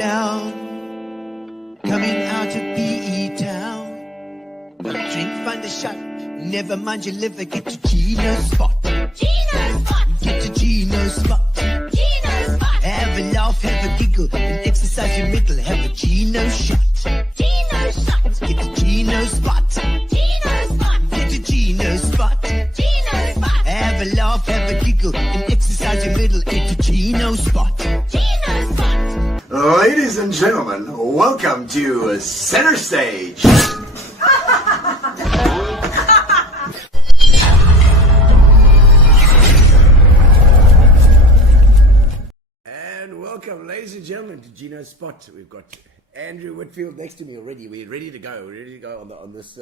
down, coming out of PE town. Drink, find a shot, never mind your liver, get to Gino's spot. Gino's spot. Get to Gino's spot. Gino's spot. Have a laugh, have a giggle, and exercise your middle. Have a Gino shot. Gino's shot. Get to Gino's spot. Gino's spot. Get to Gino's spot. Gino's spot. Have a laugh, have a giggle, and exercise your middle. Get to Gino's spot. Gino's spot. Ladies and gentlemen, welcome to Center Stage. And welcome, ladies and gentlemen, to Gino's Spot. We've got Andrew Whitfield next to me already. We're ready to go. We're ready to go on this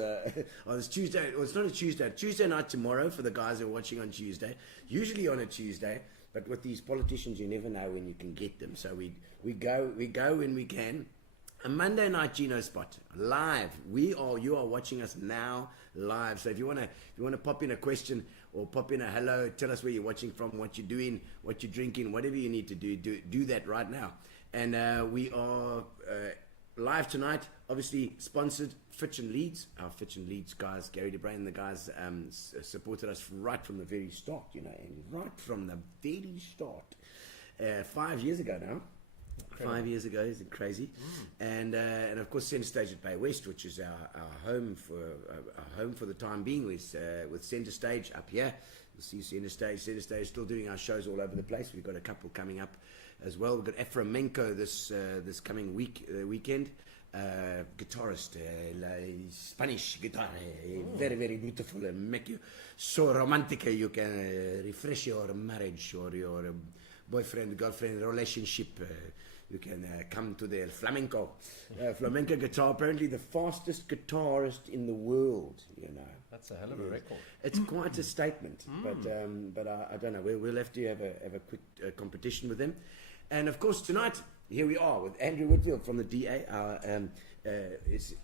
Tuesday. Well, it's not a Tuesday. Tuesday night tomorrow for the guys who are watching on Tuesday. Usually on a Tuesday, but with these politicians, you never know when you can get them. So we go when we can. A Monday night Gino Spot live. You are watching us now live. So if you wanna pop in a question or pop in a hello, tell us where you're watching from, what you're doing, what you're drinking, whatever you need to do that right now. And we are live tonight, obviously sponsored Fitch and Leeds. Our Fitch and Leeds guys, Gary DeBrain and the guys supported us right from the very start, and right from the very start. 5 years ago now. Incredible. 5 years ago, isn't it crazy? And of course, Centre Stage at Bay West, which is our home for the time being, with Centre Stage up here. You'll see Centre Stage still doing our shows all over the place. We've got a couple coming up as well. We've got Aframenko this coming weekend. Guitarist, Spanish guitar, very, very beautiful, and make you so romantic. You can refresh your marriage or your boyfriend, girlfriend relationship. You can come to the flamenco. Flamenco guitar, apparently the fastest guitarist in the world, That's a hell of a record. It's quite a statement, but I don't know. We'll have to have a quick competition with them. And of course, tonight, here we are with Andrew Whitfield from the DA. It's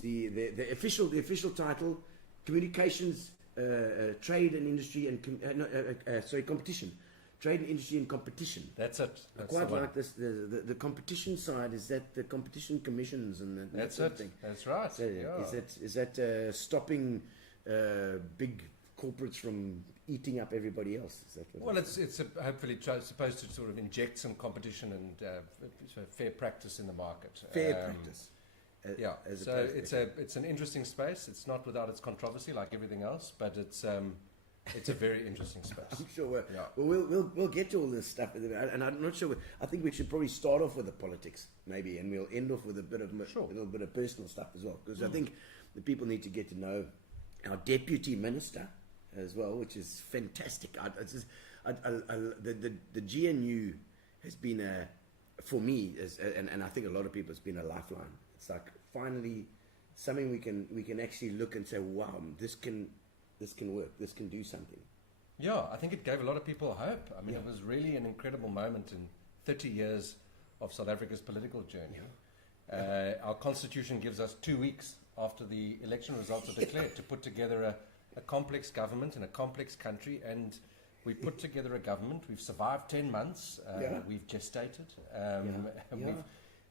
the official title, Communications, Trade and Industry and Competition. Trade and Industry and Competition. That's it. That's I quite like this. The competition side, is that the competition commissions and that's sort it. of thing. That's right. So, Yeah. Is that stopping big corporates from eating up everybody else? Is that what It's hopefully supposed to sort of inject some competition and fair practice in the market. Fair practice. So it's an interesting space. It's not without its controversy like everything else, but it's a very interesting space. I'm sure. We'll get to all this stuff, and I'm not sure. I think we should probably start off with the politics, maybe, and we'll end off with a little bit of personal stuff as well, because I think the people need to get to know our deputy minister as well, which is fantastic. The GNU has been for me, and I think a lot of people, it's been a lifeline. It's like finally something we can actually look and say, wow, this can work, this can do something. Yeah, I think it gave a lot of people hope. I mean, It was really an incredible moment in 30 years of South Africa's political journey. Our constitution gives us 2 weeks after the election results are declared to put together a complex government in a complex country, and we put together a government. We've survived 10 months. We've gestated.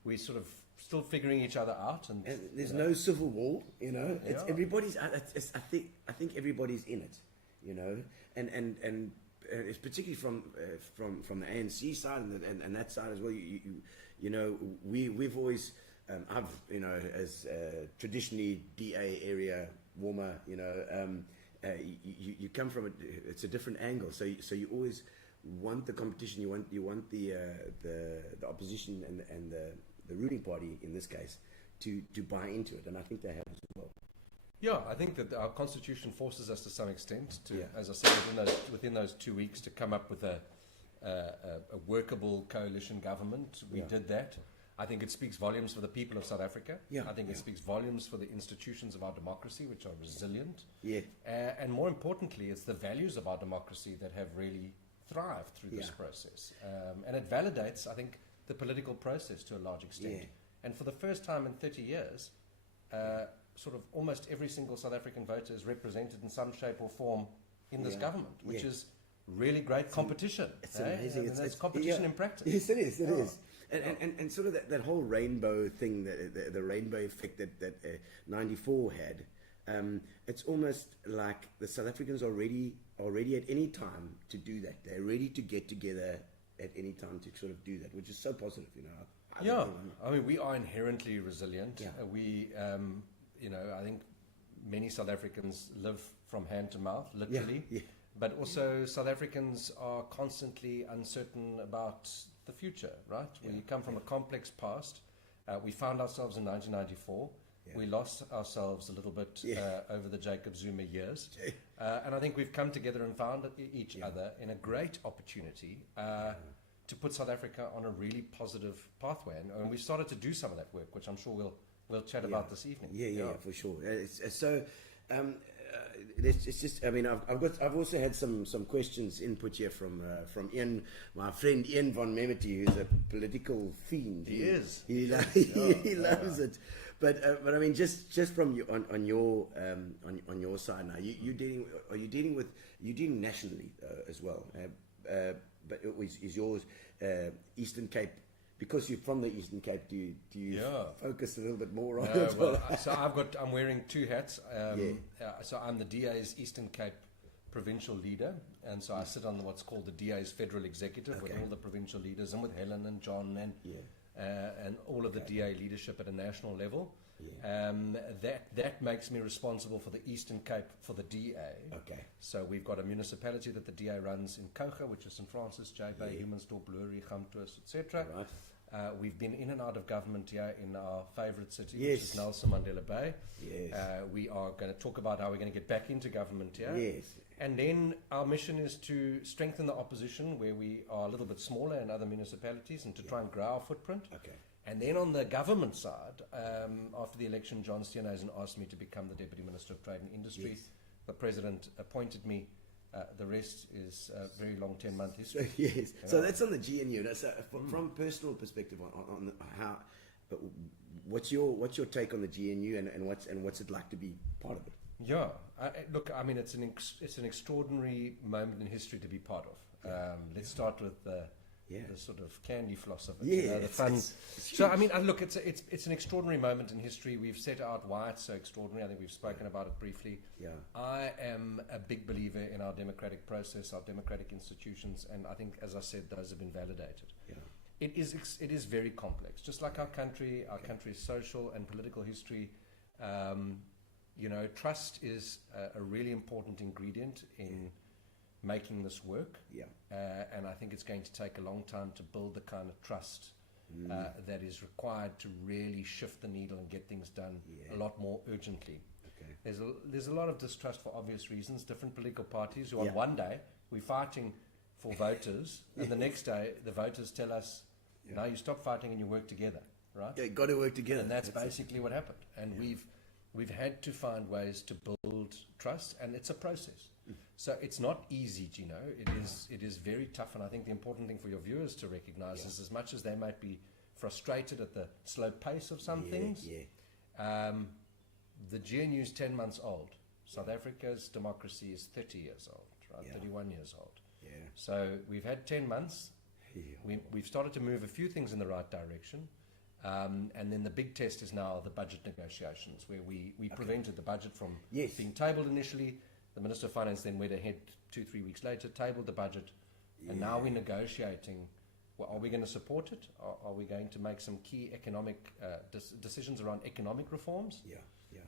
We're sort of still figuring each other out, and there's no civil war. It's everybody's. I think everybody's in it. And it's particularly from the ANC side and that side as well. We've always as traditionally DA area warmer. You come from it's a different angle. So you always want the competition. You want the opposition and the ruling party in this case to buy into it, and I think they have as well. Yeah, I think that our constitution forces us to some extent to, as I said, within those 2 weeks to come up with a workable coalition government. We did that. I think it speaks volumes for the people of South Africa. I think it speaks volumes for the institutions of our democracy, which are resilient. And more importantly, it's the values of our democracy that have really thrived through this process. And it validates, I think, the political process to a large extent. And for the first time in 30 years, sort of almost every single South African voter is represented in some shape or form in this government, which is really great competition. It's amazing. It's competition in practice. Yes, it is. It is. And sort of that whole rainbow thing, the rainbow effect that 94 had, it's almost like the South Africans are ready at any time to do that. They're ready to get together at any time to sort of do that, which is so positive, I mean, we are inherently resilient. Yeah. I think many South Africans live from hand to mouth, literally. Yeah. But also South Africans are constantly uncertain about the future, right? We come from a complex past. We found ourselves in 1994. We lost ourselves a little bit over the Jacob Zuma years. And I think we've come together and found each other in a great opportunity to put South Africa on a really positive pathway. And we started to do some of that work, which I'm sure we'll chat about this evening. Yeah, for sure. It's just. I mean, I've also had some questions input here from Ian, my friend Ian von Memety, who's a political fiend. He is. He loves it. But I mean, just from you on your side now, you dealing nationally as well. But is yours Eastern Cape? Because you're from the Eastern Cape, do you focus a little bit more on it? Well, so I'm wearing two hats. So I'm the DA's Eastern Cape Provincial Leader, and so I sit on what's called the DA's Federal Executive with all the provincial leaders, and with Helen and John and all of the DA leadership at a national level. That makes me responsible for the Eastern Cape for the DA. Okay. So we've got a municipality that the DA runs in Kouga, which is St. Francis, J Bay, Humansdorp, Bleury, Gamtoos, etc. Right. We've been in and out of government here in our favourite city, which is Nelson Mandela Bay. Yes. We are going to talk about how we're going to get back into government here. Yes. And then our mission is to strengthen the opposition where we are a little bit smaller in other municipalities and to try and grow our footprint. Okay. And then on the government side, after the election, John Steenhuisen asked me to become the Deputy Minister of Trade and Industry. Yes. The President appointed me. The rest is a very long 10-month history. Yes. So that's on the GNU. That's from personal perspective on how. But what's your take on the GNU and what's it like to be part of it? Yeah. Look, I mean, it's an extraordinary moment in history to be part of. Let's start with the sort of candy floss of it, the fun. So, I mean, look, it's an extraordinary moment in history. We've set out why it's so extraordinary. I think we've spoken about it briefly. Yeah. I am a big believer in our democratic process, our democratic institutions, and I think, as I said, those have been validated. Yeah. It is very complex, just like our country. Our country's social and political history. Trust is a really important ingredient in making this work, and I think it's going to take a long time to build the kind of trust that is required to really shift the needle and get things done a lot more urgently. Okay. There's a lot of distrust for obvious reasons. Different political parties who on one day we're fighting for voters, and the next day the voters tell us, "No, you stop fighting and you work together." Right? Yeah, got to work together. And that's basically what happened. And we've had to find ways to build trust, and it's a process. So it's not easy, Gino. It is very tough, and I think the important thing for your viewers to recognize is, as much as they might be frustrated at the slow pace of some things, the GNU is 10 months old. South Africa's democracy is 30 years old, right? 31 years old. Yeah. So we've had 10 months. We've started to move a few things in the right direction. And then the big test is now the budget negotiations, where we prevented the budget from being tabled initially. The Minister of Finance then went ahead 2-3 weeks later, tabled the budget, and now we're negotiating. Well, are we going to support it? Are we going to make some key economic decisions around economic reforms?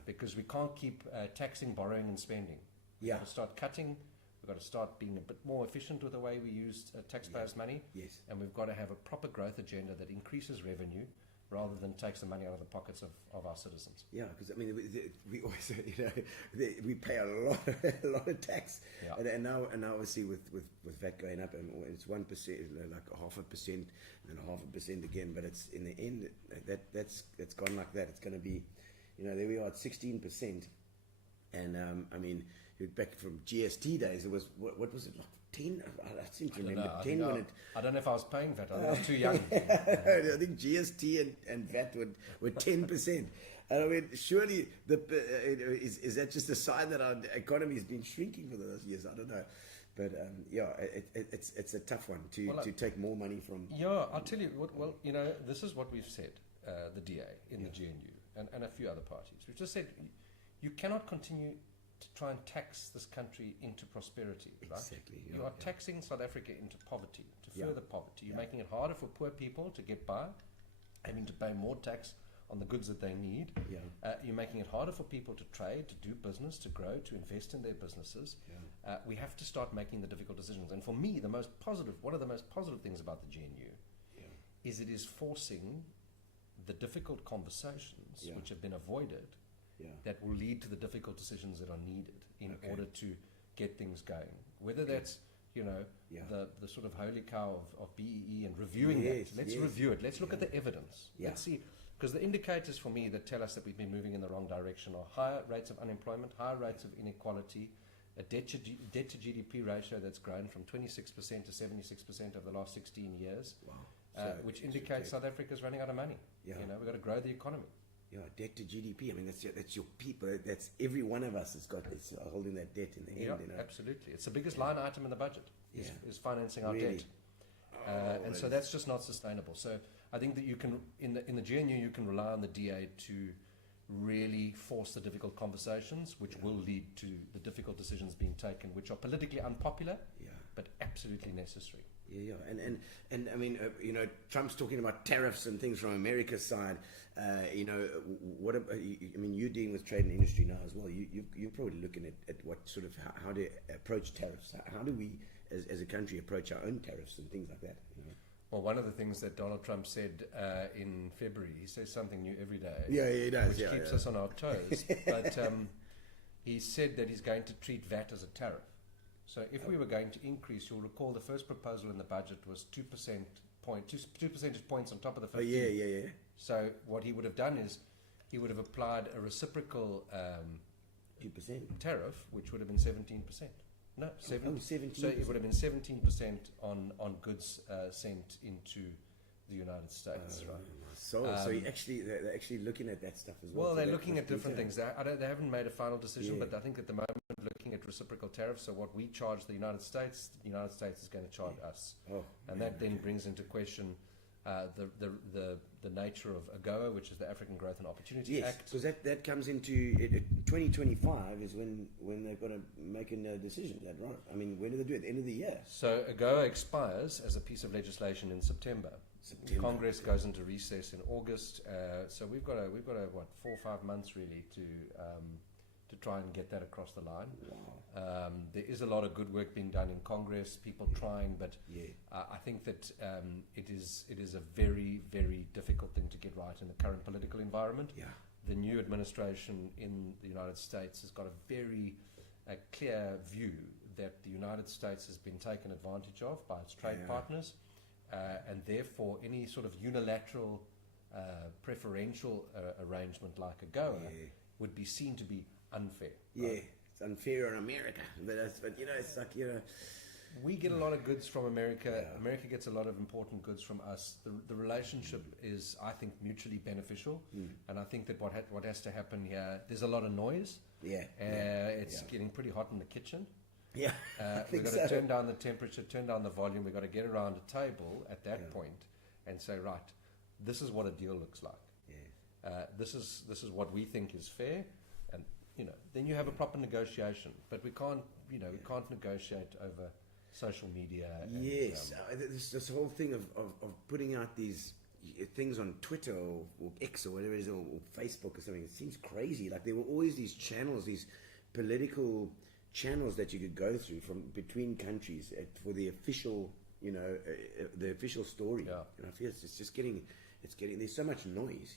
Because we can't keep taxing, borrowing, and spending. We've got to start cutting. We've got to start being a bit more efficient with the way we use taxpayers' money. Yes. And we've got to have a proper growth agenda that increases revenue rather than takes the money out of the pockets of our citizens. Yeah, because I mean, we always, we pay a lot of tax, and now obviously with VAT going up, and it's 1%, like 0.5%, and 0.5% again. But it's in the end that's gone like that. It's going to be, there we are at 16%, and I mean, back from GST days, it was what was it like? 10? I seem to remember 10 when it... I don't know if I was paying VAT. I was too young. I think GST and VAT were 10%. And I mean, surely is that just a sign that our economy has been shrinking for those years? I don't know, but it's a tough one to take more money from. Yeah, I'll tell you what. Well, this is what we've said, the DA in the GNU and a few other parties. We've just said you cannot continue to try and tax this country into prosperity, right? Exactly. You are taxing South Africa into poverty, to further poverty. You're making it harder for poor people to get by, having to pay more tax on the goods that they need. You're making it harder for people to trade, to do business, to grow, to invest in their businesses. We have to start making the difficult decisions. And for me, one of the most positive things about the GNU is it is forcing the difficult conversations which have been avoided that will lead to the difficult decisions that are needed in order to get things going. Whether that's the sort of holy cow of BEE and reviewing that. Let's review it. Let's look at the evidence. Let's see. Because the indicators for me that tell us that we've been moving in the wrong direction are higher rates of unemployment, higher rates of inequality, a debt to GDP ratio that's grown from 26% to 76% over the last 16 years, which indicates South Africa's running out of money. We've got to grow the economy. Debt to GDP. I mean, that's your people. That's every one of us is holding that debt in the end. Absolutely. It's the biggest line item in the budget. Is financing our debt, and so that's just not sustainable. So I think that you can in the GNU you can rely on the DA to really force the difficult conversations, which will lead to the difficult decisions being taken, which are politically unpopular, but absolutely necessary. And I mean, Trump's talking about tariffs and things from America's side. What about, I mean, you're dealing with trade and industry now as well. You're probably looking at what sort of how to approach tariffs. How do we, as a country, approach our own tariffs and things like that? Well, one of the things that Donald Trump said in February, he says something new every day. He does. Which keeps us on our toes. But he said that he's going to treat VAT as a tariff. So if we were going to increase, you'll recall the first proposal in the budget was 2 percentage points on top of the 15. So what he would have done is he would have applied a reciprocal 2% tariff, which would have been 17%. No, 17%. So it would have been 17% on goods sent into the United States, right? So they're actually looking at that stuff as well. Well, they're looking at different things. They haven't made a final decision, but I think at the moment looking at reciprocal tariffs. So what we charge the United States is going to charge us, and that then brings into question the nature of AGOA, which is the African Growth and Opportunity Act. Because that comes into 2025 is when they've got to make a decision. Is that right? I mean, when do they do it? At the end of the year. So AGOA expires as a piece of legislation in September. Congress goes into recess in August. So we've got 4 or 5 months really to try and get that across the line. Wow. There is a lot of good work being done in Congress, people trying, but I think that it is a very, very difficult thing to get right in the current political environment. The new administration in the United States has got a very clear view that the United States has been taken advantage of by its trade partners, and therefore any sort of unilateral preferential arrangement like AGOA would be seen to be unfair. Right? It's unfair on America, but it's like we get a lot of goods from America. America gets a lot of important goods from us. The relationship is, I think, mutually beneficial, and I think that what has to happen here, there's a lot of noise. It's getting pretty hot in the kitchen. We've got to turn down the temperature, turn down the volume. We've got to get around a table at that point and say, right, this is what a deal looks like. This is what we think is fair, and then you have a proper negotiation. But we can't negotiate over social media. And, this whole thing of putting out these things on Twitter or X or whatever it is, or Facebook or something. It seems crazy. Like there were always these channels, these political channels that you could go through from between countries for the official, the official story. And I feel it's just getting. There's so much noise.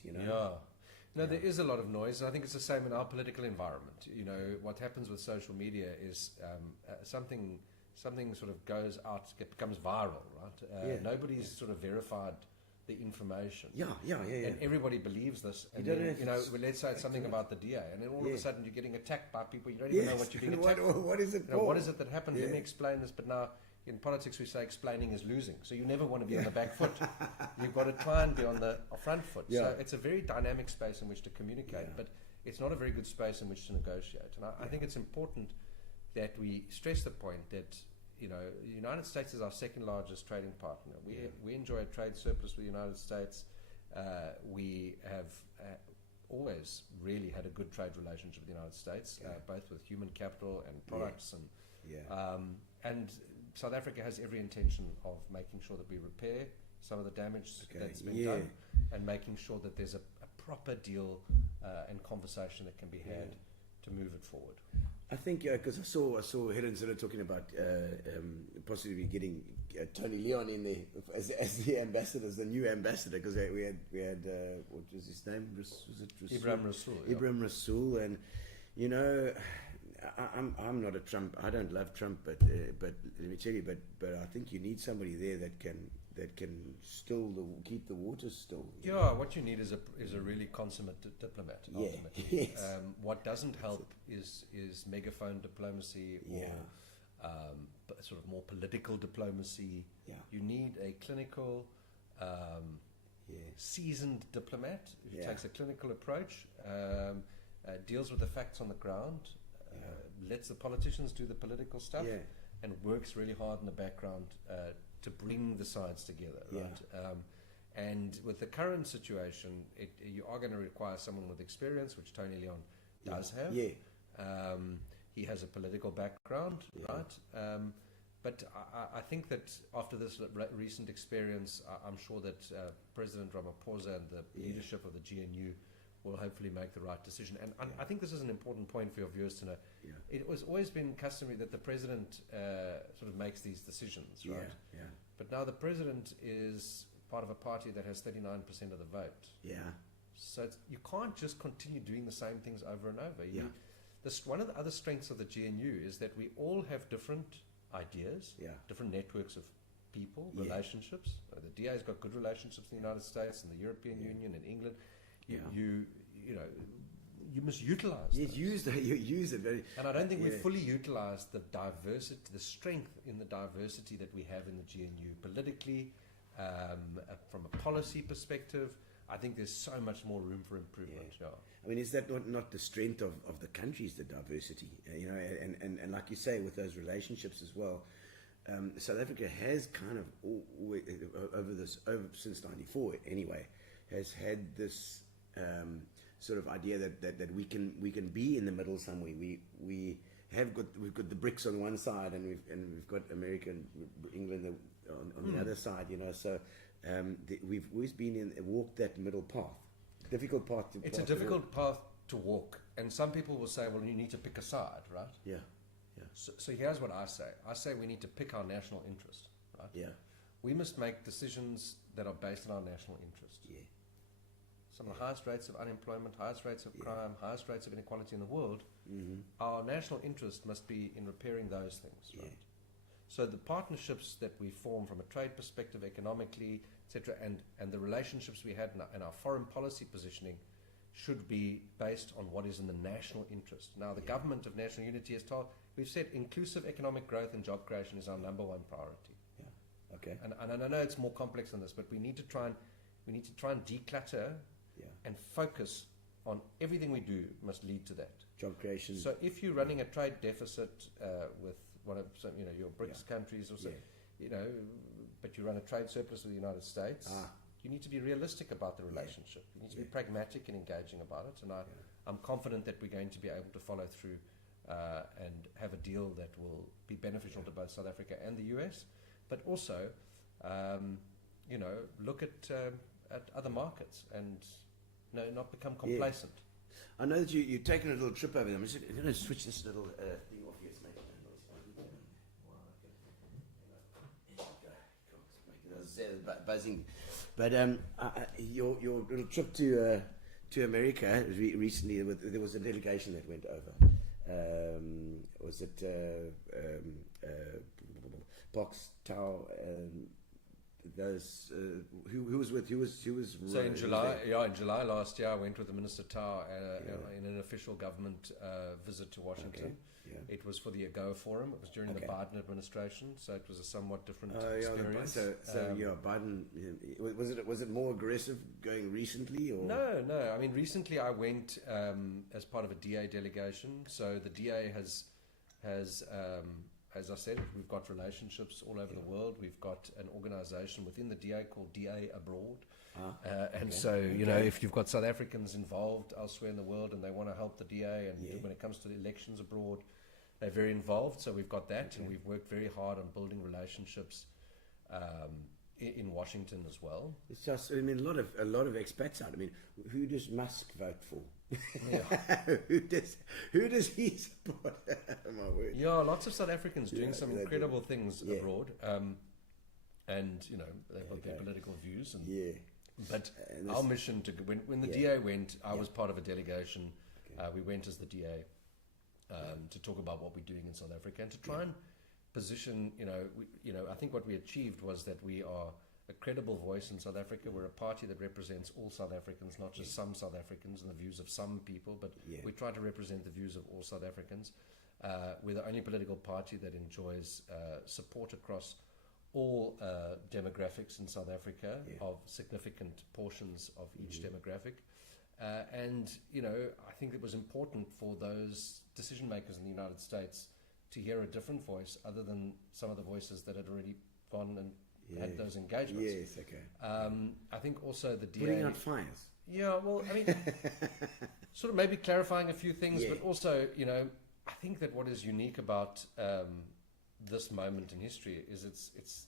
There is a lot of noise. I think it's the same in our political environment. What happens with social media is something sort of goes out, it becomes viral, right? Nobody's sort of verified the information. And everybody believes this. And then, let's say it's something about the DA, and then all of a sudden you're getting attacked by people. You don't even know what you're being attacked for. What is it for? What is it that happened? Let me explain this. But now in politics we say explaining is losing. So you never want to be on the back foot. You've got to try and be on the front foot. Yeah. So it's a very dynamic space in which to communicate, but it's not a very good space in which to negotiate. And I think it's important that we stress the point that, you know, the United States is our second largest trading partner. We enjoy a trade surplus with the United States. We have always really had a good trade relationship with the United States, both with human capital and products, and South Africa has every intention of making sure that we repair some of the damage that's been done, and making sure that there's a proper deal and conversation that can be had to move it forward. I think because I saw Helen Ziller talking about possibly getting Tony Leon in there as the ambassador, as the new ambassador, because we had what was his name? Was it Rasool? Ibrahim Rasool. Ibrahim Rasool, and you know, I'm not a Trump. I don't love Trump, but let me tell you, but I think you need somebody there that can still keep the waters still. Yeah, what you need is a really consummate diplomat. Ultimately, yes. What doesn't help is megaphone diplomacy or sort of more political diplomacy. Yeah. You need a clinical, seasoned diplomat who takes a clinical approach, deals with the facts on the ground, lets the politicians do the political stuff, and works really hard in the background to bring the sides together, right? And with the current situation, you are going to require someone with experience, which Tony Leon does have. He has a political background, right? But I think that after this recent experience, I'm sure that President Ramaphosa and the leadership of the GNU will hopefully make the right decision. And I think this is an important point for your viewers to know. It was always been customary that the president sort of makes these decisions, right? But now the president is part of a party that has 39% of the vote. So you can't just continue doing the same things over and over. One of the other strengths of the GNU is that we all have different ideas, different networks of people, relationships. The DA's got good relationships in the United States and the European Union and England. You must utilize those. You use it very. And I don't think we've fully utilized the diversity, the strength in the diversity that we have in the GNU politically, from a policy perspective. I think there's so much more room for improvement. I mean, is that not the strength of the countries, the diversity? You know, and like you say, with those relationships as well. South Africa has kind of over since '94 anyway, has had this sort of idea that we can be in the middle somewhere. We've got the BRICS on one side, and we've got America and England on the other side. You know, so we've always been walked that middle path. Difficult path to. It's a difficult path to walk, and some people will say, "Well, you need to pick a side, right?" So here's what I say. I say we need to pick our national interest, right? We must make decisions that are based on our national interest. Some of the highest rates of unemployment, highest rates of crime, highest rates of inequality in the world. Our national interest must be in repairing those things, right? So the partnerships that we form from a trade perspective, economically, etc., and the relationships we had in our foreign policy positioning should be based on what is in the national interest. Now, the government of national unity has told, we've said inclusive economic growth and job creation is our number one priority. And I know it's more complex than this, but we need to try and declutter and focus on everything we do must lead to that. Job creation. So if you're running a trade deficit with one of your BRICS countries or so, but you run a trade surplus with the United States, you need to be realistic about the relationship. You need to be pragmatic and engaging about it. And I'm confident that we're going to be able to follow through and have a deal that will be beneficial to both South Africa and the US, but also, look at other markets and not become complacent. I know that you're taking a little trip over there. I'm just going to switch this little thing off here. It's making buzzing. But your little trip to America recently, there was a delegation that went over. Was it Box Tower? those who was with who was So in who was July, there? in July last year, I went with the Minister Tao in an official government visit to Washington. Okay, yeah. It was for the AGOA Forum. It was during the Okay. Biden administration, so it was a somewhat different Yeah, experience. so Biden, was it more aggressive going recently or No. I mean, recently I went as part of a DA delegation. So the DA has as I said, we've got relationships all over the world. We've got an organization within the DA called DA Abroad. And so, if you've got South Africans involved elsewhere in the world and they want to help the DA, and when it comes to the elections abroad, they're very involved. So we've got that, and we've worked very hard on building relationships in Washington as well. It's just, I mean, a lot of expats out. I mean, who does Musk vote for? who does he support? My word. Yeah, lots of South Africans doing some they do. incredible things Yeah. abroad, and they've got their political views. And but And our this- mission to when the DA went, I was part of a delegation. We went as the DA to talk about what we're doing in South Africa and to try and position. I think what we achieved was that we are a credible voice in South Africa. We're a party that represents all South Africans, not just some South Africans and the views of some people, but we try to represent the views of all South Africans. We're the only political party that enjoys support across all demographics in South Africa, of significant portions of each demographic. And I think it was important for those decision makers in the United States to hear a different voice other than some of the voices that had already gone and had those engagements. Yes, okay. I think also the DA... Putting out fires. Yeah, well, I mean, sort of maybe clarifying a few things, Yeah. but also, I think that what is unique about this moment in history is it's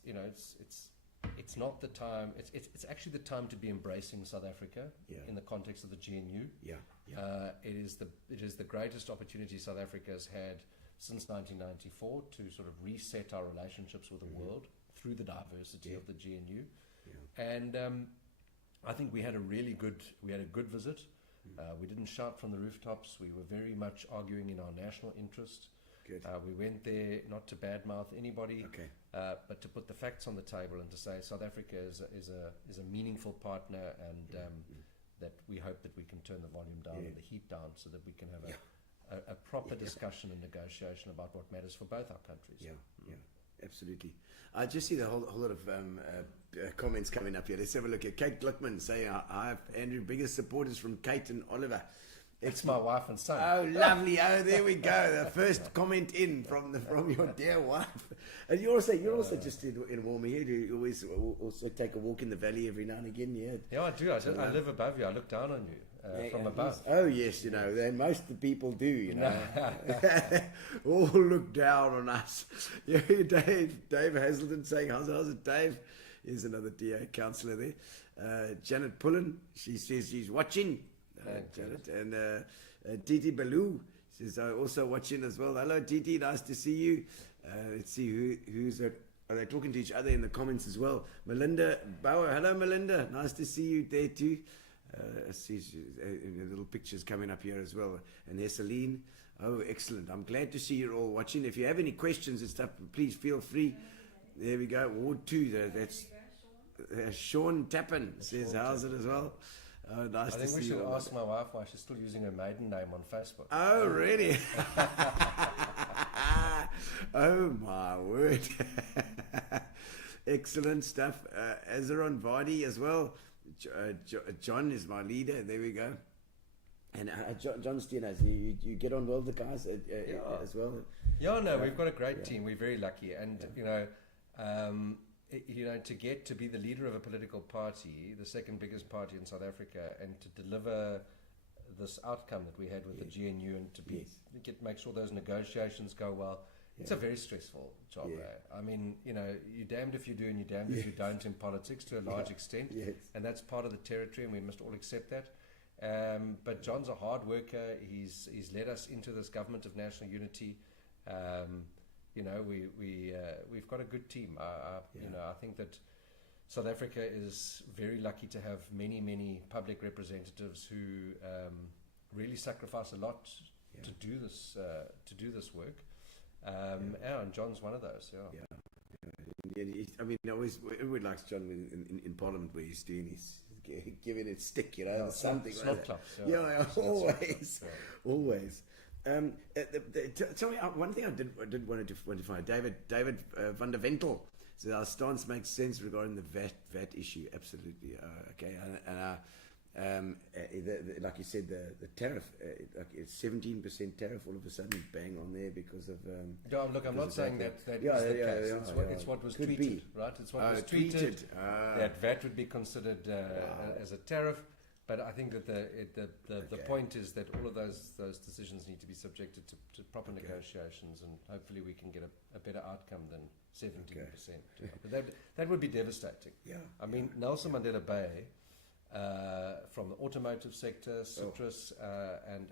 not the time. It's actually the time to be embracing South Africa in the context of the GNU. It is the greatest opportunity South Africa has had since 1994 to sort of reset our relationships with the world through the diversity of the GNU. And I think we had a good visit. We didn't shout from the rooftops. We were very much arguing in our national interest. Good. We went there not to badmouth anybody, Okay. but to put the facts on the table and to say South Africa is a meaningful partner, and that we hope that we can turn the volume down and the heat down so that we can have a proper discussion and negotiation about what matters for both our countries. Yeah, absolutely. I just see the whole lot of comments coming up here. Let's have a look at Kate Gluckman saying, I have Andrew, biggest supporters from Kate and Oliver. It's my wife and son. Oh, lovely. Oh, there we go. The first comment in from your dear wife. And you're also just in warmer here. Do you always also take a walk in the valley every now and again? Yeah. Yeah, I do. I live above you. I look down on you from above. Oh, yes, and most of the people do, all look down on us. Dave Hazelton saying, how's it, Dave? Here's another DA councillor there. Janet Pullen, she says she's watching. Janet. And Titi Baloo says, also watching as well. Hello, Titi, nice to see you. Let's see who's are they talking to each other in the comments as well. Melinda Bauer, hello, Melinda, nice to see you there too. I see little pictures coming up here as well. And there's Celine. Oh, excellent. I'm glad to see you're all watching. If you have any questions and stuff, please feel free. There we go. Ward 2. That's Sean Tappan says, how's it as well? Oh, nice I to think see we should you. ask my wife why she's still using her maiden name on Facebook. Oh, really? Oh, my word. Excellent stuff. Azaron Vardy as well. John is my leader. There we go. And John Steenhuis, you get on well with the guys as well? Yeah, no, we've got a great team. We're very lucky. And, to get to be the leader of a political party, the second biggest party in South Africa, and to deliver this outcome that we had with the GNU, and to make sure those negotiations go well, it's a very stressful job. I mean, you're damned if you do and you're damned if you don't in politics to a large extent, and that's part of the territory, and we must all accept that. But John's a hard worker. He's led us into this government of national unity. We've got a good team. I think that South Africa is very lucky to have many public representatives who really sacrifice a lot to do this work. And John's one of those. I mean, everyone likes John in Parliament where he's doing his giving it stick, something snot like that. clubs, Yeah, always, always. Tell me one thing I did want to find. David van der Ventel says our stance makes sense regarding the VAT issue. Absolutely, okay. Like you said, the tariff, like it's 17% tariff all of a sudden, bang on there because of. Look, I'm not saying that is the case. It's what was Could tweeted, be. right? It's what was tweeted. That VAT would be considered as a tariff. But I think that the point is that all of those decisions need to be subjected to proper negotiations, and hopefully we can get a better outcome than 17%. But that would be devastating. Yeah. I mean, Nelson Mandela Bay, from the automotive sector, citrus,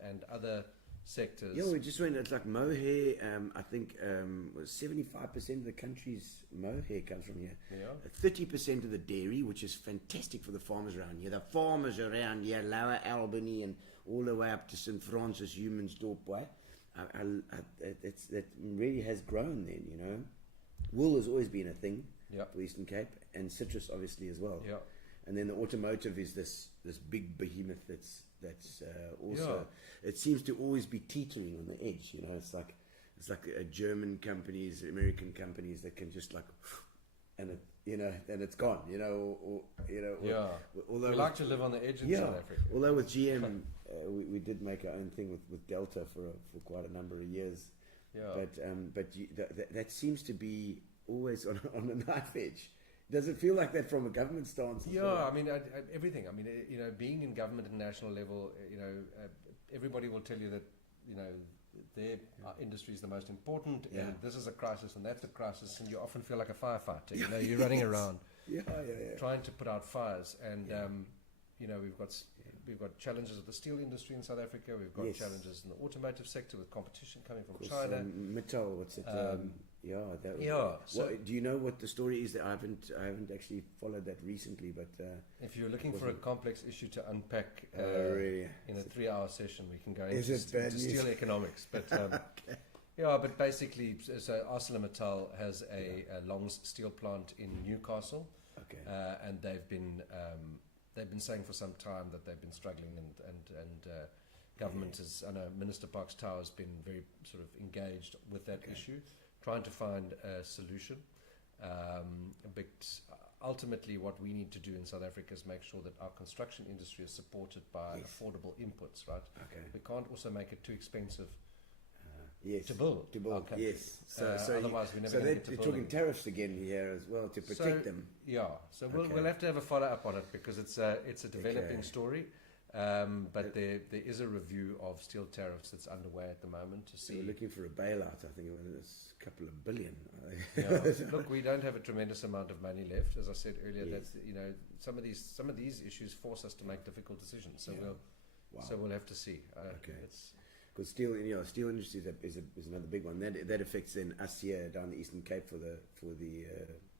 and other sectors. Yeah, we just went. It's like mohair. I think 75% of the country's mohair comes from here. Yeah. 30% of the dairy, which is fantastic for the farmers around here. The farmers around here, Lower Albany and all the way up to St. Francis, Humansdorp way. That really has grown then. Wool has always been a thing for Eastern Cape, and citrus obviously as well. Yeah. And then the automotive is this big behemoth that's also it seems to always be teetering on the edge. It's like German companies, American companies that can just and it's gone. Although we like to live on the edge in South Africa. Although with GM, we did make our own thing with Delta for quite a number of years. Yeah. But that seems to be always on a knife edge. Does it feel like that from a government stance? Yeah, I mean, everything. I mean, being in government at national level, everybody will tell you that, their industry is the most important, and this is a crisis, and that's a crisis, and you often feel like a firefighter. You're running around, trying to put out fires, and we've got challenges with the steel industry in South Africa. We've got challenges in the automotive sector with competition coming from China. Mittal, what's it? So, do you know what the story is? That I haven't actually followed that recently, but if you're looking for a complex issue to unpack really? in a 3-hour session, we can go into news? steel economics. But but basically, so ArcelorMittal has a Longs steel plant in Newcastle, and they've been saying for some time that they've been struggling, and government has. I know Minister Parks Tower has been very sort of engaged with that issue, trying to find a solution. But ultimately, what we need to do in South Africa is make sure that our construction industry is supported by affordable inputs, right? We can't also make it too expensive to build. Yes. So otherwise, we're never going to get to you're building. talking tariffs again here as well to protect them. Yeah. So we'll have to have a follow up on it because it's a developing story. But there is a review of steel tariffs that's underway at the moment to see. We're looking for a bailout. I think it's a couple of billion. Look, we don't have a tremendous amount of money left, as I said earlier. That's some of these issues force us to make difficult decisions. So we'll have to see. Because steel industry is another big one. That affects then us here down the Eastern Cape for the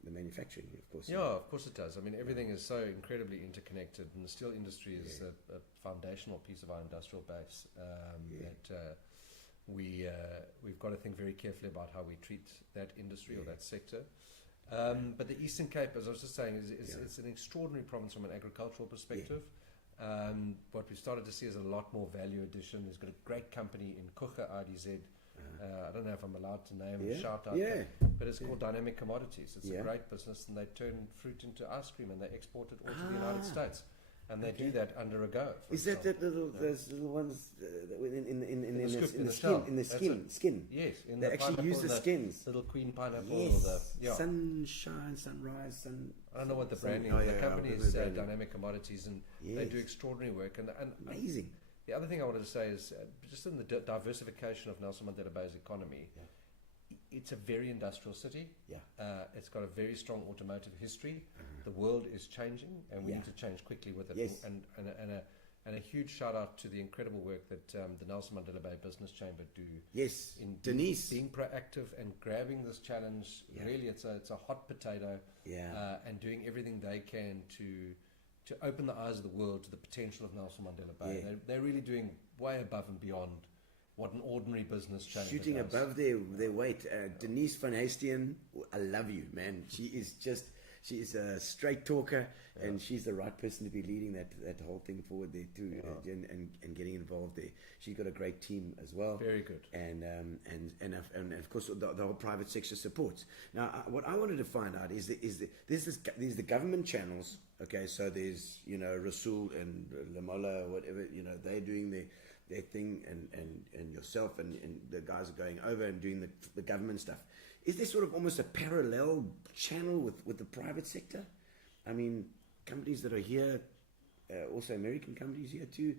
manufacturing, of course. Yeah, of course it does. I mean, everything is so incredibly interconnected, and the steel industry is a foundational piece of our industrial base. That we've got to think very carefully about how we treat that industry or that sector. But the Eastern Cape, as I was just saying, it's an extraordinary province from an agricultural perspective. What we've started to see is a lot more value addition. There's got a great company in Kucha, IDZ. I don't know if I'm allowed to name and shout out, but it's called Dynamic Commodities. It's a great business, and they turn fruit into ice cream, and they export it all to the United States. And they do that under a go. Is that those little ones in the skin? Yes, they actually use the skins. Little queen pineapple. Yes. Sunshine, sunrise, I don't know what the branding is. The company is Dynamic Commodities, and they do extraordinary work. And amazing. The other thing I wanted to say is just in the diversification of Nelson Mandela Bay's economy. It's a very industrial city. It's got a very strong automotive history. The world is changing, and we need to change quickly with it. And a huge shout out to the incredible work that the Nelson Mandela Bay Business Chamber do. Yes, in Denise being proactive and grabbing this challenge. Really, it's a hot potato. And doing everything they can to open the eyes of the world to the potential of Nelson Mandela Bay. They're really doing way above and beyond what an ordinary business changer shooting does. above their weight. Denise Van Hastian, I love you, man. She's a straight talker, and she's the right person to be leading that whole thing forward there too, and getting involved there. She's got a great team as well. Very good. And of course the whole private sector supports. Now, what I wanted to find out is there's the government channels. Okay, so there's Rasul and Lamola, whatever, they're doing their thing, and yourself and the guys are going over and doing the government stuff. Is there sort of almost a parallel channel with the private sector? I mean, companies that are here, also American companies here too,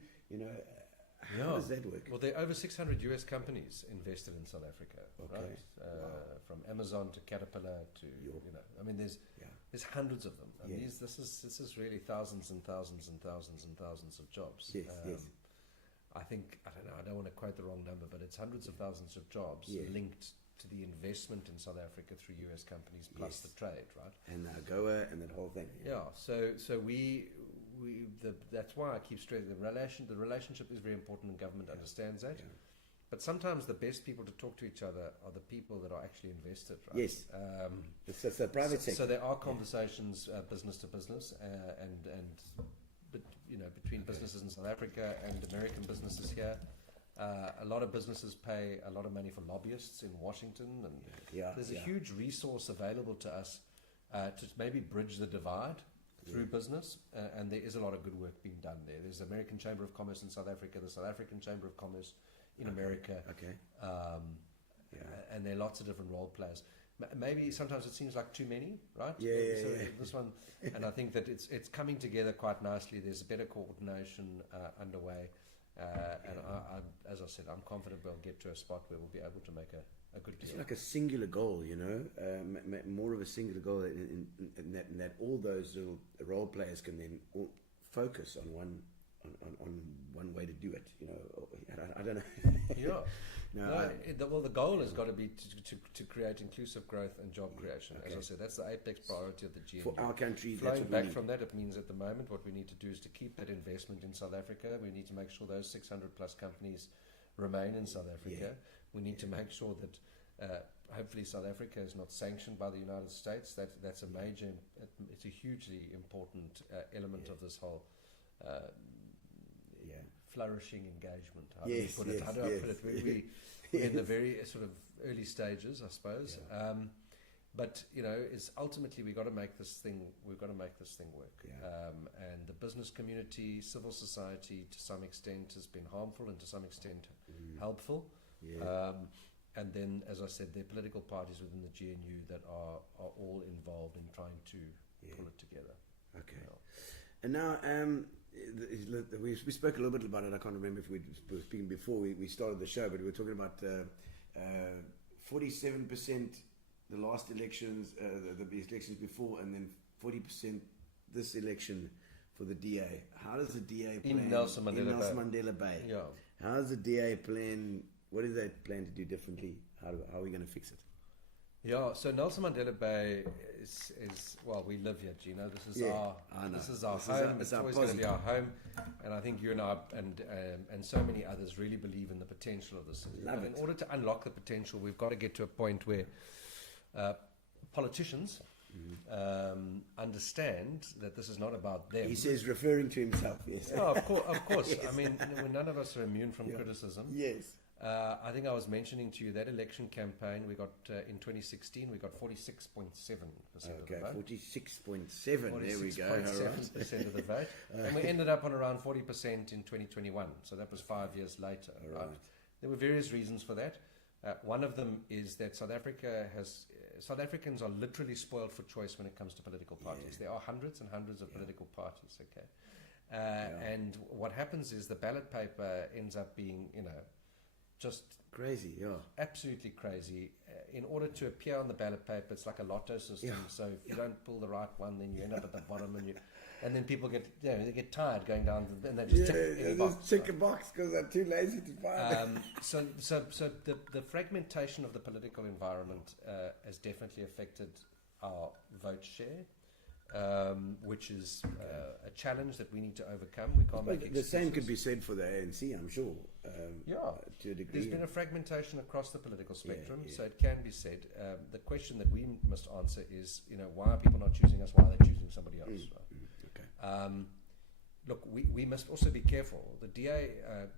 how does that work? Well, there are over 600 US companies invested in South Africa, right? From Amazon to Caterpillar to, I mean, there's hundreds of them. And this is really thousands and thousands and thousands and thousands of jobs. Yes, yes. I think, I don't know, I don't want to quote the wrong number, but it's hundreds of thousands of jobs linked to the investment in South Africa through US companies plus the trade, right? And AGOA and that whole thing. Yeah, so that's why I keep stressing the relationship is very important, and government understands that. Yeah. But sometimes the best people to talk to each other are the people that are actually invested, right? Yes. It's the private sector. So there are conversations, business to business, between businesses in South Africa and American businesses here. A lot of businesses pay a lot of money for lobbyists in Washington, and there's a huge resource available to us to maybe bridge the divide through business, and there is a lot of good work being done there. There's the American Chamber of Commerce in South Africa, the South African Chamber of Commerce in America, and there are lots of different role players. Maybe sometimes it seems like too many, right? This one, and I think that it's coming together quite nicely. There's better coordination underway. And as I said, I'm confident we'll get to a spot where we'll be able to make a good deal. It's like a singular goal, more of a singular goal, in that all those little role players can then all focus on one way to do it. I don't know. Well, the goal has got to be to create inclusive growth and job creation. As I said, that's the apex priority of the GNU. For our country, flowing back from that, it means at the moment what we need to do is to keep that investment in South Africa. We need to make sure those 600 plus companies remain in South Africa. We need to make sure that hopefully South Africa is not sanctioned by the United States. That's a major, it's a hugely important element of this whole flourishing engagement. How do I put it? We're in the very sort of early stages, I suppose. But it's ultimately we've got to make this thing work. And the business community, civil society, to some extent, has been harmful and to some extent helpful. And then, as I said, there are political parties within the GNU that are all involved in trying to pull it together. Okay. And now, we spoke a little bit about it. I can't remember if we were speaking before we started the show, but we were talking about 47% the last elections, the elections before, and then 40% this election for the DA. How does the DA plan in Nelson Mandela Bay? Yeah. How does the DA plan? What do they plan to do differently? How are we going to fix it? Yeah, so Nelson Mandela Bay is well, we live here, Gino. This is our home. It's always going to be our home, and I think you and I and so many others really believe in the potential of this city. In order to unlock the potential, we've got to get to a point where politicians understand that this is not about them. He says, referring to himself. Yes. Oh, of course. Yes. I mean, none of us are immune from criticism. Yes. I think I was mentioning to you that election campaign we got in 2016. We got 46.7% of the vote. 46.7. There we go. 46.7% of the vote, and we ended up on around 40% in 2021. So that was 5 years later. Right. There were various reasons for that. One of them is that South Africans are literally spoiled for choice when it comes to political parties. There are hundreds and hundreds of political parties. Okay, and what happens is the ballot paper ends up being, just crazy, absolutely crazy. In order to appear on the ballot paper, it's like a lotto system. So if you don't pull the right one, then you end up at the bottom, and then people get they get tired going down, and they just tick a box because they're too lazy to find. So the fragmentation of the political environment has definitely affected our vote share. which is a challenge that we need to overcome. We can't make the excuses. same could be said for the ANC, I'm sure. To a degree. There's been a fragmentation across the political spectrum, yeah. so it can be said. The question that we must answer is, why are people not choosing us? Why are they choosing somebody else? Right? Look, we must also be careful. The DA,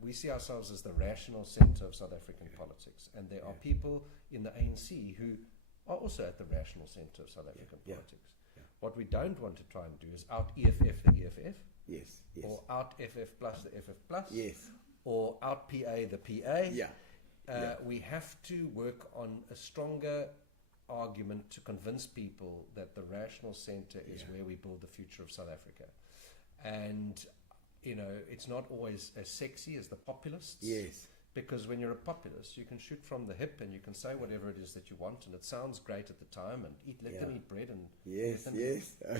we see ourselves as the rational centre of South African politics, and there are people in the ANC who are also at the rational centre of South African politics. What we don't want to try and do is out EFF the EFF, Yes. or out FF plus the FF plus, Yes. or out PA the PA. Yeah. We have to work on a stronger argument to convince people that the rational centre is where we build the future of South Africa. And, it's not always as sexy as the populists. Yes. Because when you're a populist, you can shoot from the hip and you can say whatever it is that you want, and it sounds great at the time. And let them eat bread and Yes. let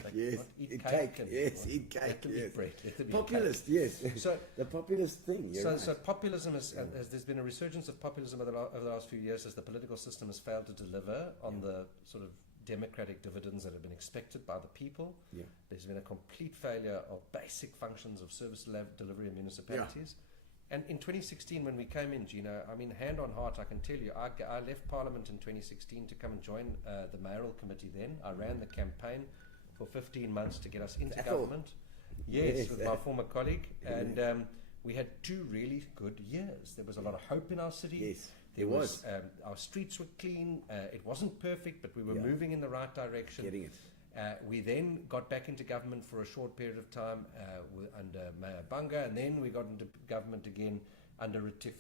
them eat cake. And Eat cake. Let them eat bread. Let them Populist, eat cake. yes. So the populist thing. So populism as there's been a resurgence of populism over the last few years as the political system has failed to deliver on the sort of democratic dividends that have been expected by the people. Yeah. There's been a complete failure of basic functions of service delivery in municipalities. And in 2016, when we came in, Gino, hand on heart, I can tell you, I left Parliament in 2016 to come and join the mayoral committee then. I ran the campaign for 15 months to get us into government. Yes, with my former colleague. And we had 2 really good years. There was a lot of hope in our city. Yes. There was. Our streets were clean. It wasn't perfect, but we were moving in the right direction. Getting it. We then got back into government for a short period of time under Mayor Banga, and then we got into government again under Retief.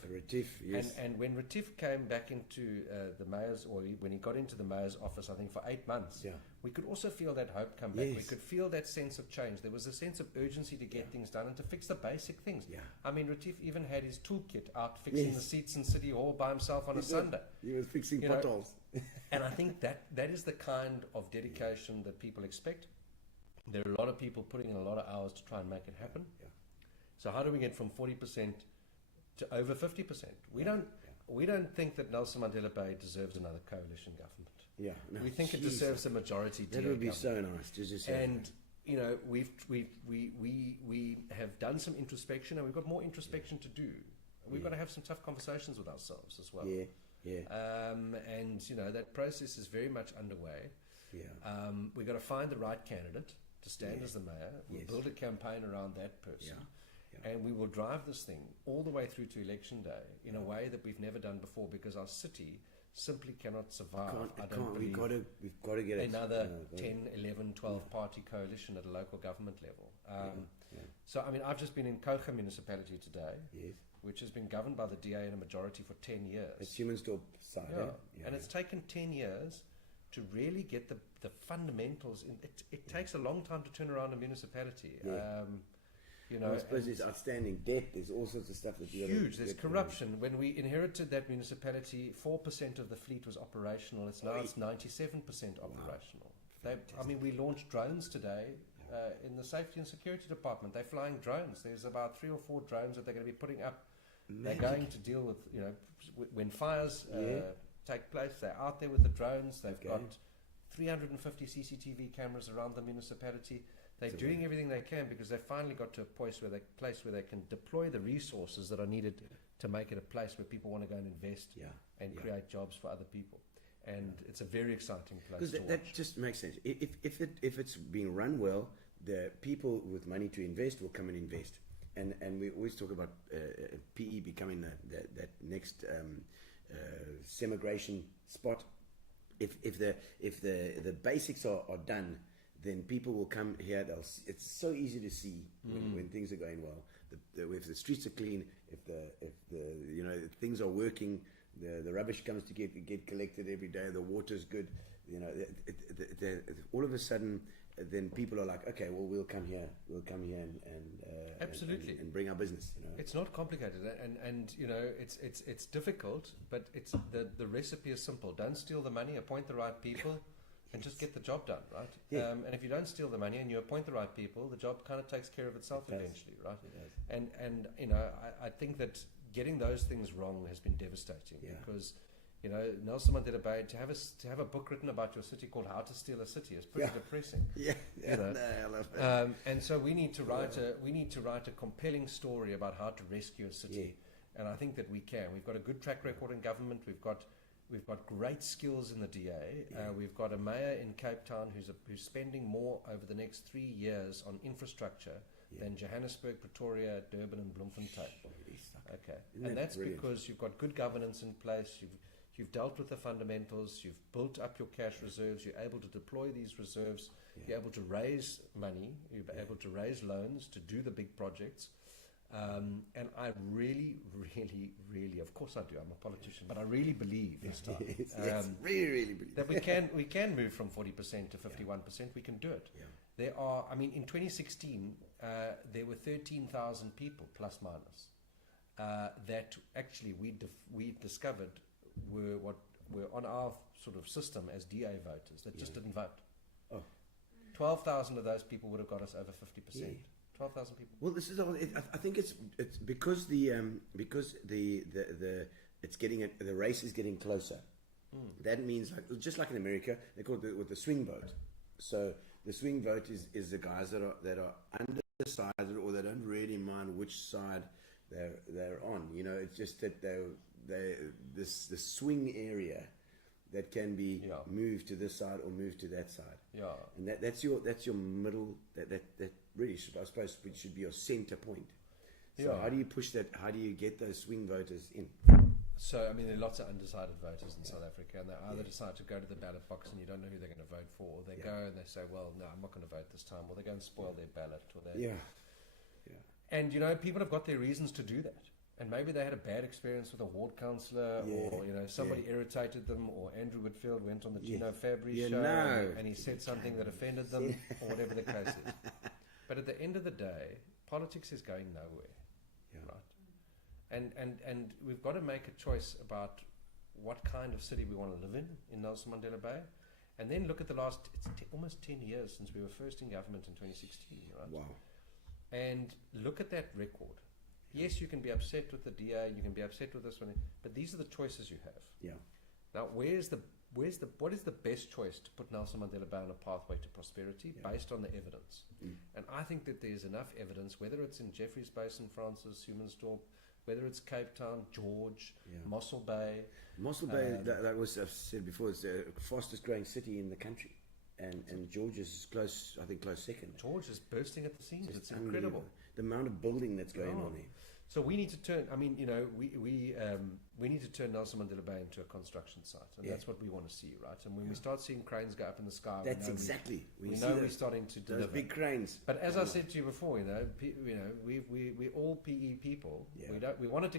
Yes. And when Retief came back into the mayor's, or when he got into the mayor's office, I think for 8 months, we could also feel that hope come back. Yes. We could feel that sense of change. There was a sense of urgency to get things done and to fix the basic things. Yeah. Retief even had his toolkit out fixing the seats in City Hall by himself on a Sunday. He was fixing potholes. And I think that is the kind of dedication that people expect. There are a lot of people putting in a lot of hours to try and make it happen. So how do we get from 40% to over 50%? We don't think that Nelson Mandela Bay deserves another coalition government. We think it deserves a majority DA That would be government. so nice to just And we have done some introspection, and we've got more introspection to do. We've got to have some tough conversations with ourselves as well. And that process is very much underway. We've got to find the right candidate to stand as the mayor. We'll build a campaign around that person. And we will drive this thing all the way through to election day in a way that we've never done before, because our city simply cannot survive. We've got to get another 10, 11, 12 party coalition at a local government level. So, I've just been in Kocha municipality today, which has been governed by the DA in a majority for 10 years. It's Humansdorp side, and it's taken 10 years to really get the fundamentals in. It takes a long time to turn around a municipality. I suppose there's outstanding debt. There's all sorts of stuff that you huge. There's corruption. When we inherited that municipality, 4% of the fleet was operational. It's 97% operational. We launched drones today in the safety and security department. They're flying drones. There's about 3 or 4 drones that they're going to be putting up. They're going to deal with when fires take place. They're out there with the drones. They've got 350 CCTV cameras around the municipality. They're doing everything they can because they finally got to a place where they can deploy the resources that are needed to make it a place where people want to go and invest and create jobs for other people. And it's a very exciting place to watch. That just makes sense. If it's being run well, the people with money to invest will come and invest. And we always talk about PE becoming that next semigration spot. If the basics are done, then people will come here. It's so easy to see when things are going well. If the streets are clean, if things are working, the rubbish comes to get collected every day. The water's good. All of a sudden, then people are like, okay, well, we'll come here and absolutely and bring our business. It's not complicated, and it's difficult, but it's the recipe is simple. Don't steal the money. Appoint the right people. And just get the job done, right? And if you don't steal the money and you appoint the right people, the job kind of takes care of itself eventually, right? And I think that getting those things wrong has been devastating because You know, Nelson Mandela Bay, to have a book written about your city called How to Steal a City is pretty depressing. Yeah, You know? no, I love it. And so we need to write a compelling story about how to rescue a city, and I think that we can. We've got a good track record in government. We've got great skills in the DA. We've got a mayor in Cape Town who's spending more over the next 3 years on infrastructure than Johannesburg, Pretoria, Durban, and Bloemfontein. Okay, and that's brilliant? because you've got good governance in place. You've dealt with the fundamentals. You've built up your cash reserves. You're able to deploy these reserves. You're able to raise money. You're able to raise loans to do the big projects. And I really, really, really, of course I do. I'm a politician, but I really believe this time really believe that we can move from 40% to 51%. We can do it. Yeah. There are, I mean, in 2016, there were 13,000 people plus minus that actually we discovered were on our sort of system as DA voters that just didn't vote. 12,000 of those people would have got us over 50%. 12,000 people. Well, this is all. I think it's because the race is getting closer. That means just like in America, they call it with the swing vote. So the swing vote is the guys that are undecided or they don't really mind which side they're on. You know, it's just that the swing area that can be moved to this side or moved to that side. Yeah. And that's your middle. That really should, I suppose, should be your center point. So how do you push that? How do you get those swing voters in? So, I mean, there are lots of undecided voters in South Africa, and they either decide to go to the ballot box and you don't know who they're going to vote for, or they go and they say, well, no, I'm not going to vote this time, or they go and spoil their ballot. Or they, And, you know, people have got their reasons to do that. And maybe they had a bad experience with a ward councillor, or, you know, somebody irritated them, or Andrew Whitfield went on the Gino Fabry show and he said something that offended them, or whatever the case is. But at the end of the day, politics is going nowhere, right? And we've got to make a choice about what kind of city we want to live in Nelson Mandela Bay, and then look at the last, almost 10 years since we were first in government in 2016, right? Wow. And look at that record. Yes, you can be upset with the DA, you can be upset with this one, but these are the choices you have. Yeah. Now, what is the best choice to put Nelson Mandela Bay on a pathway to prosperity based on the evidence? And I think that there's enough evidence, whether it's in Jeffreys Basin, Francis, Humansdorp, whether it's Cape Town, George, Mossel Bay. Mossel Bay, that was, I've said before, it's the fastest growing city in the country. And George is close second. George is bursting at the seams. It's incredible. The amount of building that's going on there. So we need to turn, I mean, you know, we need to turn Nelson Mandela Bay into a construction site. And that's what we want to see, right? And when we start seeing cranes go up in the sky, that's exactly. We know we're starting to deliver. Those big cranes. But as I said to you before, you know, we all PE people. We want it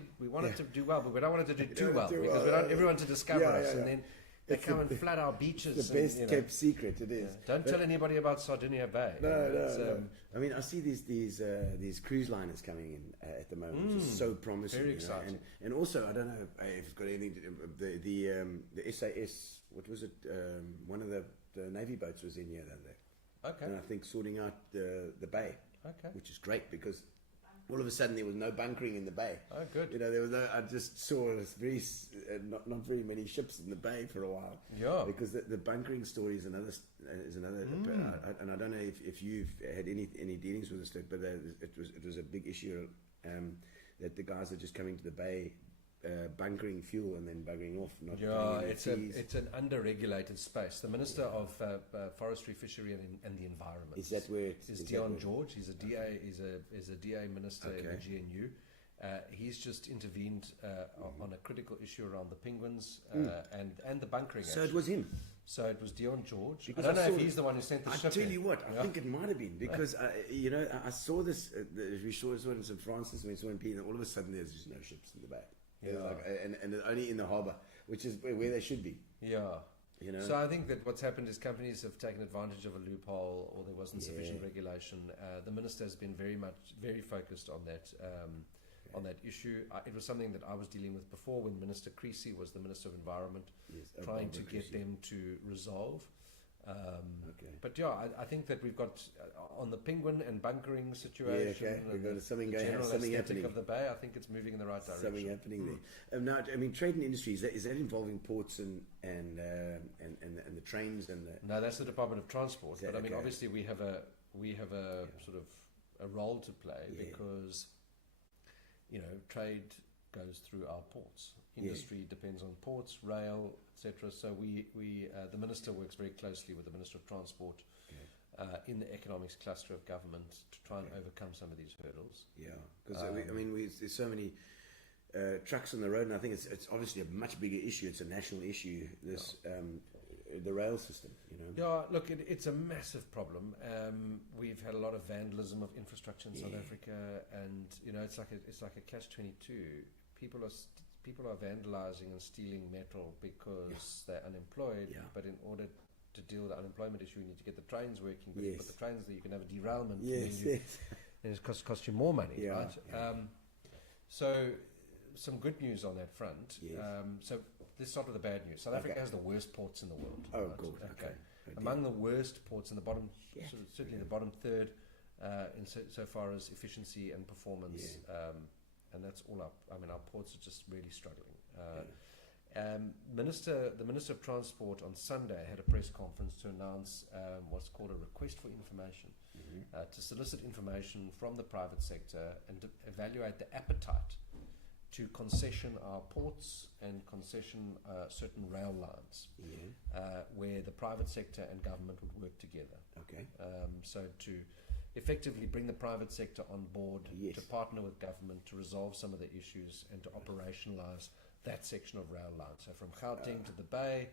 to do well, but we don't want it to do too well because we don't everyone to discover us, and then they come and flood our beaches. The best kept secret it is. Don't tell anybody about Sardinia Bay. No. I mean, I see these cruise liners coming in at the moment, which is so promising. Very exciting. And also, I don't know if it's got anything to do the SAS. What was it? One of the Navy boats was in here the other day. Okay. And I think sorting out the bay. Okay. Which is great because all of a sudden there was no bunkering in the bay. Oh, good. You know, there was no. I just saw not very many ships in the bay for a while. Yeah. Because the bunkering story is another. And I don't know if you've had any dealings with this, but it was a big issue that the guys are just coming to the bay. Bunkering fuel and then buggering off. It's an under-regulated space. The Minister of Forestry, Fishery and the Environment is that where is Dion George. He's a DA. He's a DA minister in the GNU. He's just intervened on a critical issue around the penguins and the bunkering. So it was him. So it was Dion George. Because I don't know if he's the one who sent the ship. I tell you what, I think it might have been because I saw this. We saw it in St. Francis when we saw in P, and all of a sudden there's just no ships in the bay. And only in the harbour, which is where they should be. Yeah. You know? So I think that what's happened is companies have taken advantage of a loophole, or there wasn't sufficient regulation. The minister has been very focused on that issue. It was something that I was dealing with before when Minister Creasy was the Minister of Environment, trying to get them to resolve. But yeah, I think that we've got on the penguin and bunkering situation. Yeah, okay. We've got and something the going, general something aesthetic happening. of the bay. I think it's moving in the right direction. Something happening there. Now, I mean, trade and industry, is that involving ports and the trains and the... No, that's the Department of Transport. Yeah, But I mean, okay. obviously, we have a sort of a role to play because trade goes through our ports. Industry depends on ports, rail, etc. So the minister works very closely with the Minister of Transport in the economics cluster of government to try and overcome some of these hurdles. Yeah, because there's so many trucks on the road, and I think it's obviously a much bigger issue. It's a national issue. The rail system, Yeah, look, it's a massive problem. We've had a lot of vandalism of infrastructure in South Africa, and it's like a catch-22. People are vandalizing and stealing metal because they're unemployed. Yeah. But in order to deal with the unemployment issue, you need to get the trains working. But if you put the trains there, you can have a derailment. And it cost you more money, right? So some good news on that front. Yes. So let's start with the bad news. South Africa has the worst ports in the world. Oh, right? good. Okay. Among the worst ports in the bottom, certainly the bottom third, so far as efficiency and performance. And that's all up. I mean, our ports are just really struggling. The Minister of Transport on Sunday had a press conference to announce what's called a request for information, to solicit information from the private sector and to evaluate the appetite to concession our ports and concession certain rail lines, where the private sector and government would work together. Okay. So to effectively bring the private sector on board, to partner with government to resolve some of the issues and to operationalise that section of rail line. So from Gauteng to the Bay,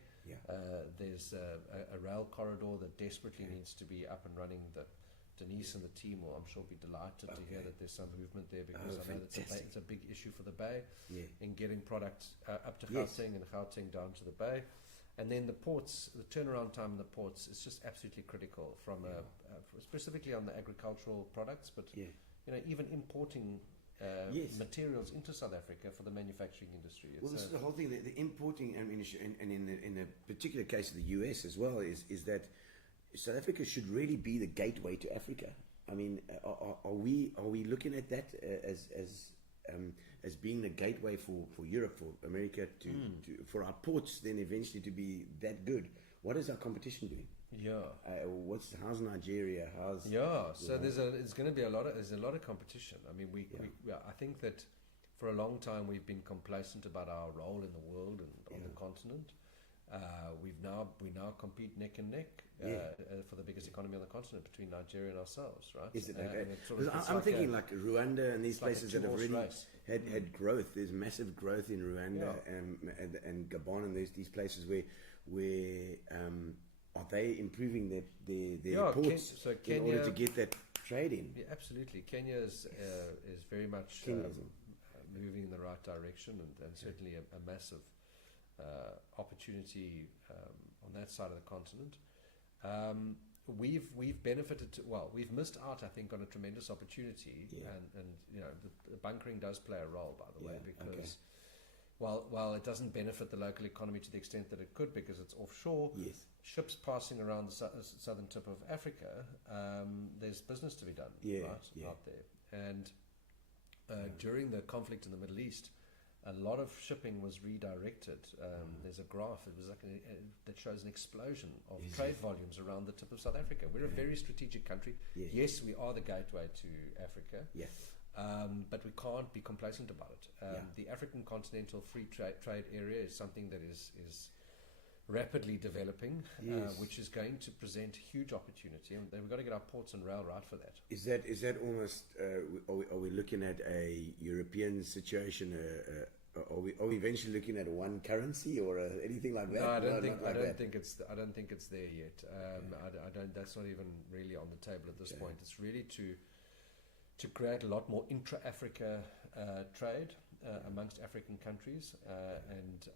there's a rail corridor that desperately needs to be up and running. Denise and the team will, I'm sure, be delighted to hear that there's some movement there, because I know it's a big issue for the Bay in getting product up to Gauteng and Gauteng down to the Bay. And then the ports, the turnaround time in the ports is just absolutely critical from specifically on the agricultural products, but even importing materials into South Africa for the manufacturing industry. Well, this is the whole thing. The importing, and in the particular case of the US as well, is that South Africa should really be the gateway to Africa. I mean, are we looking at that as being the gateway for Europe, for America, for our ports then eventually to be that good? What is our competition doing? How's Nigeria? So there's a lot of competition. I mean, I think that for a long time we've been complacent about our role in the world and on the continent. We now compete neck and neck for the biggest economy on the continent between Nigeria and ourselves, right? Is it okay? I'm thinking like Rwanda and these places that have really had growth. There's massive growth in Rwanda and Gabon and these places where are they improving their ports in order to get that trade in? Yeah, absolutely. Kenya is very much moving in the right direction, and certainly a massive opportunity on that side of the continent. We've benefited. We've missed out, I think, on a tremendous opportunity, and the bunkering does play a role, by the way, because while it doesn't benefit the local economy to the extent that it could, because it's offshore, ships passing around the southern tip of Africa, there's business to be done out there. And during the conflict in the Middle East, a lot of shipping was redirected. There's a graph. It was like that shows an explosion of trade volumes around the tip of South Africa. We're a very strategic country. Yes, we are the gateway to Africa. But we can't be complacent about it. The African Continental Free Trade Area is something that is rapidly developing, which is going to present huge opportunity, and we've got to get our ports and rail right for that. Is that almost? Are we looking at a European situation? Are we eventually looking at one currency or anything like that? No, I don't think it's there yet. I don't. That's not even really on the table at this point. It's really to create a lot more intra-Africa trade amongst African countries, and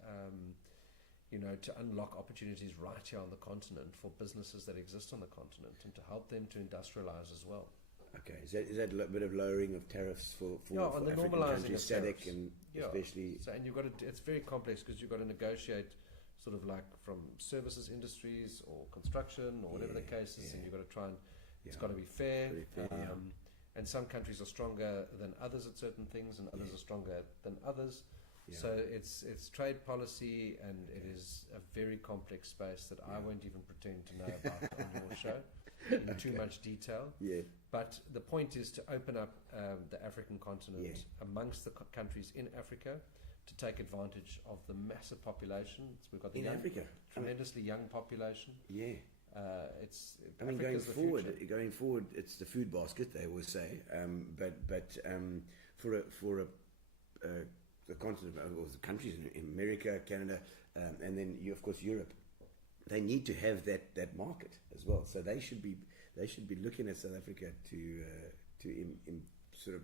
to unlock opportunities right here on the continent for businesses that exist on the continent, and to help them to industrialize as well. Okay, is that a bit of lowering of tariffs for on the African normalizing countries, of SADC, and especially? So, and it's very complex because you've got to negotiate sort of like from services industries or construction or whatever the case is, and you've got to try and it's got to be fair. Very fair, And some countries are stronger than others at certain things, and others are stronger than others. Yeah. So it's trade policy, and it is a very complex space that I won't even pretend to know about on your show in too much detail. Yeah. But the point is to open up the African continent amongst the countries in Africa to take advantage of the massive population. We've got the In young, Africa. tremendously young population. Yeah. I mean, going forward, forward, it's the food basket, they always say. But for the continent, or the countries in America, Canada, and then of course Europe, they need to have that market as well. So they should be looking at South Africa to sort of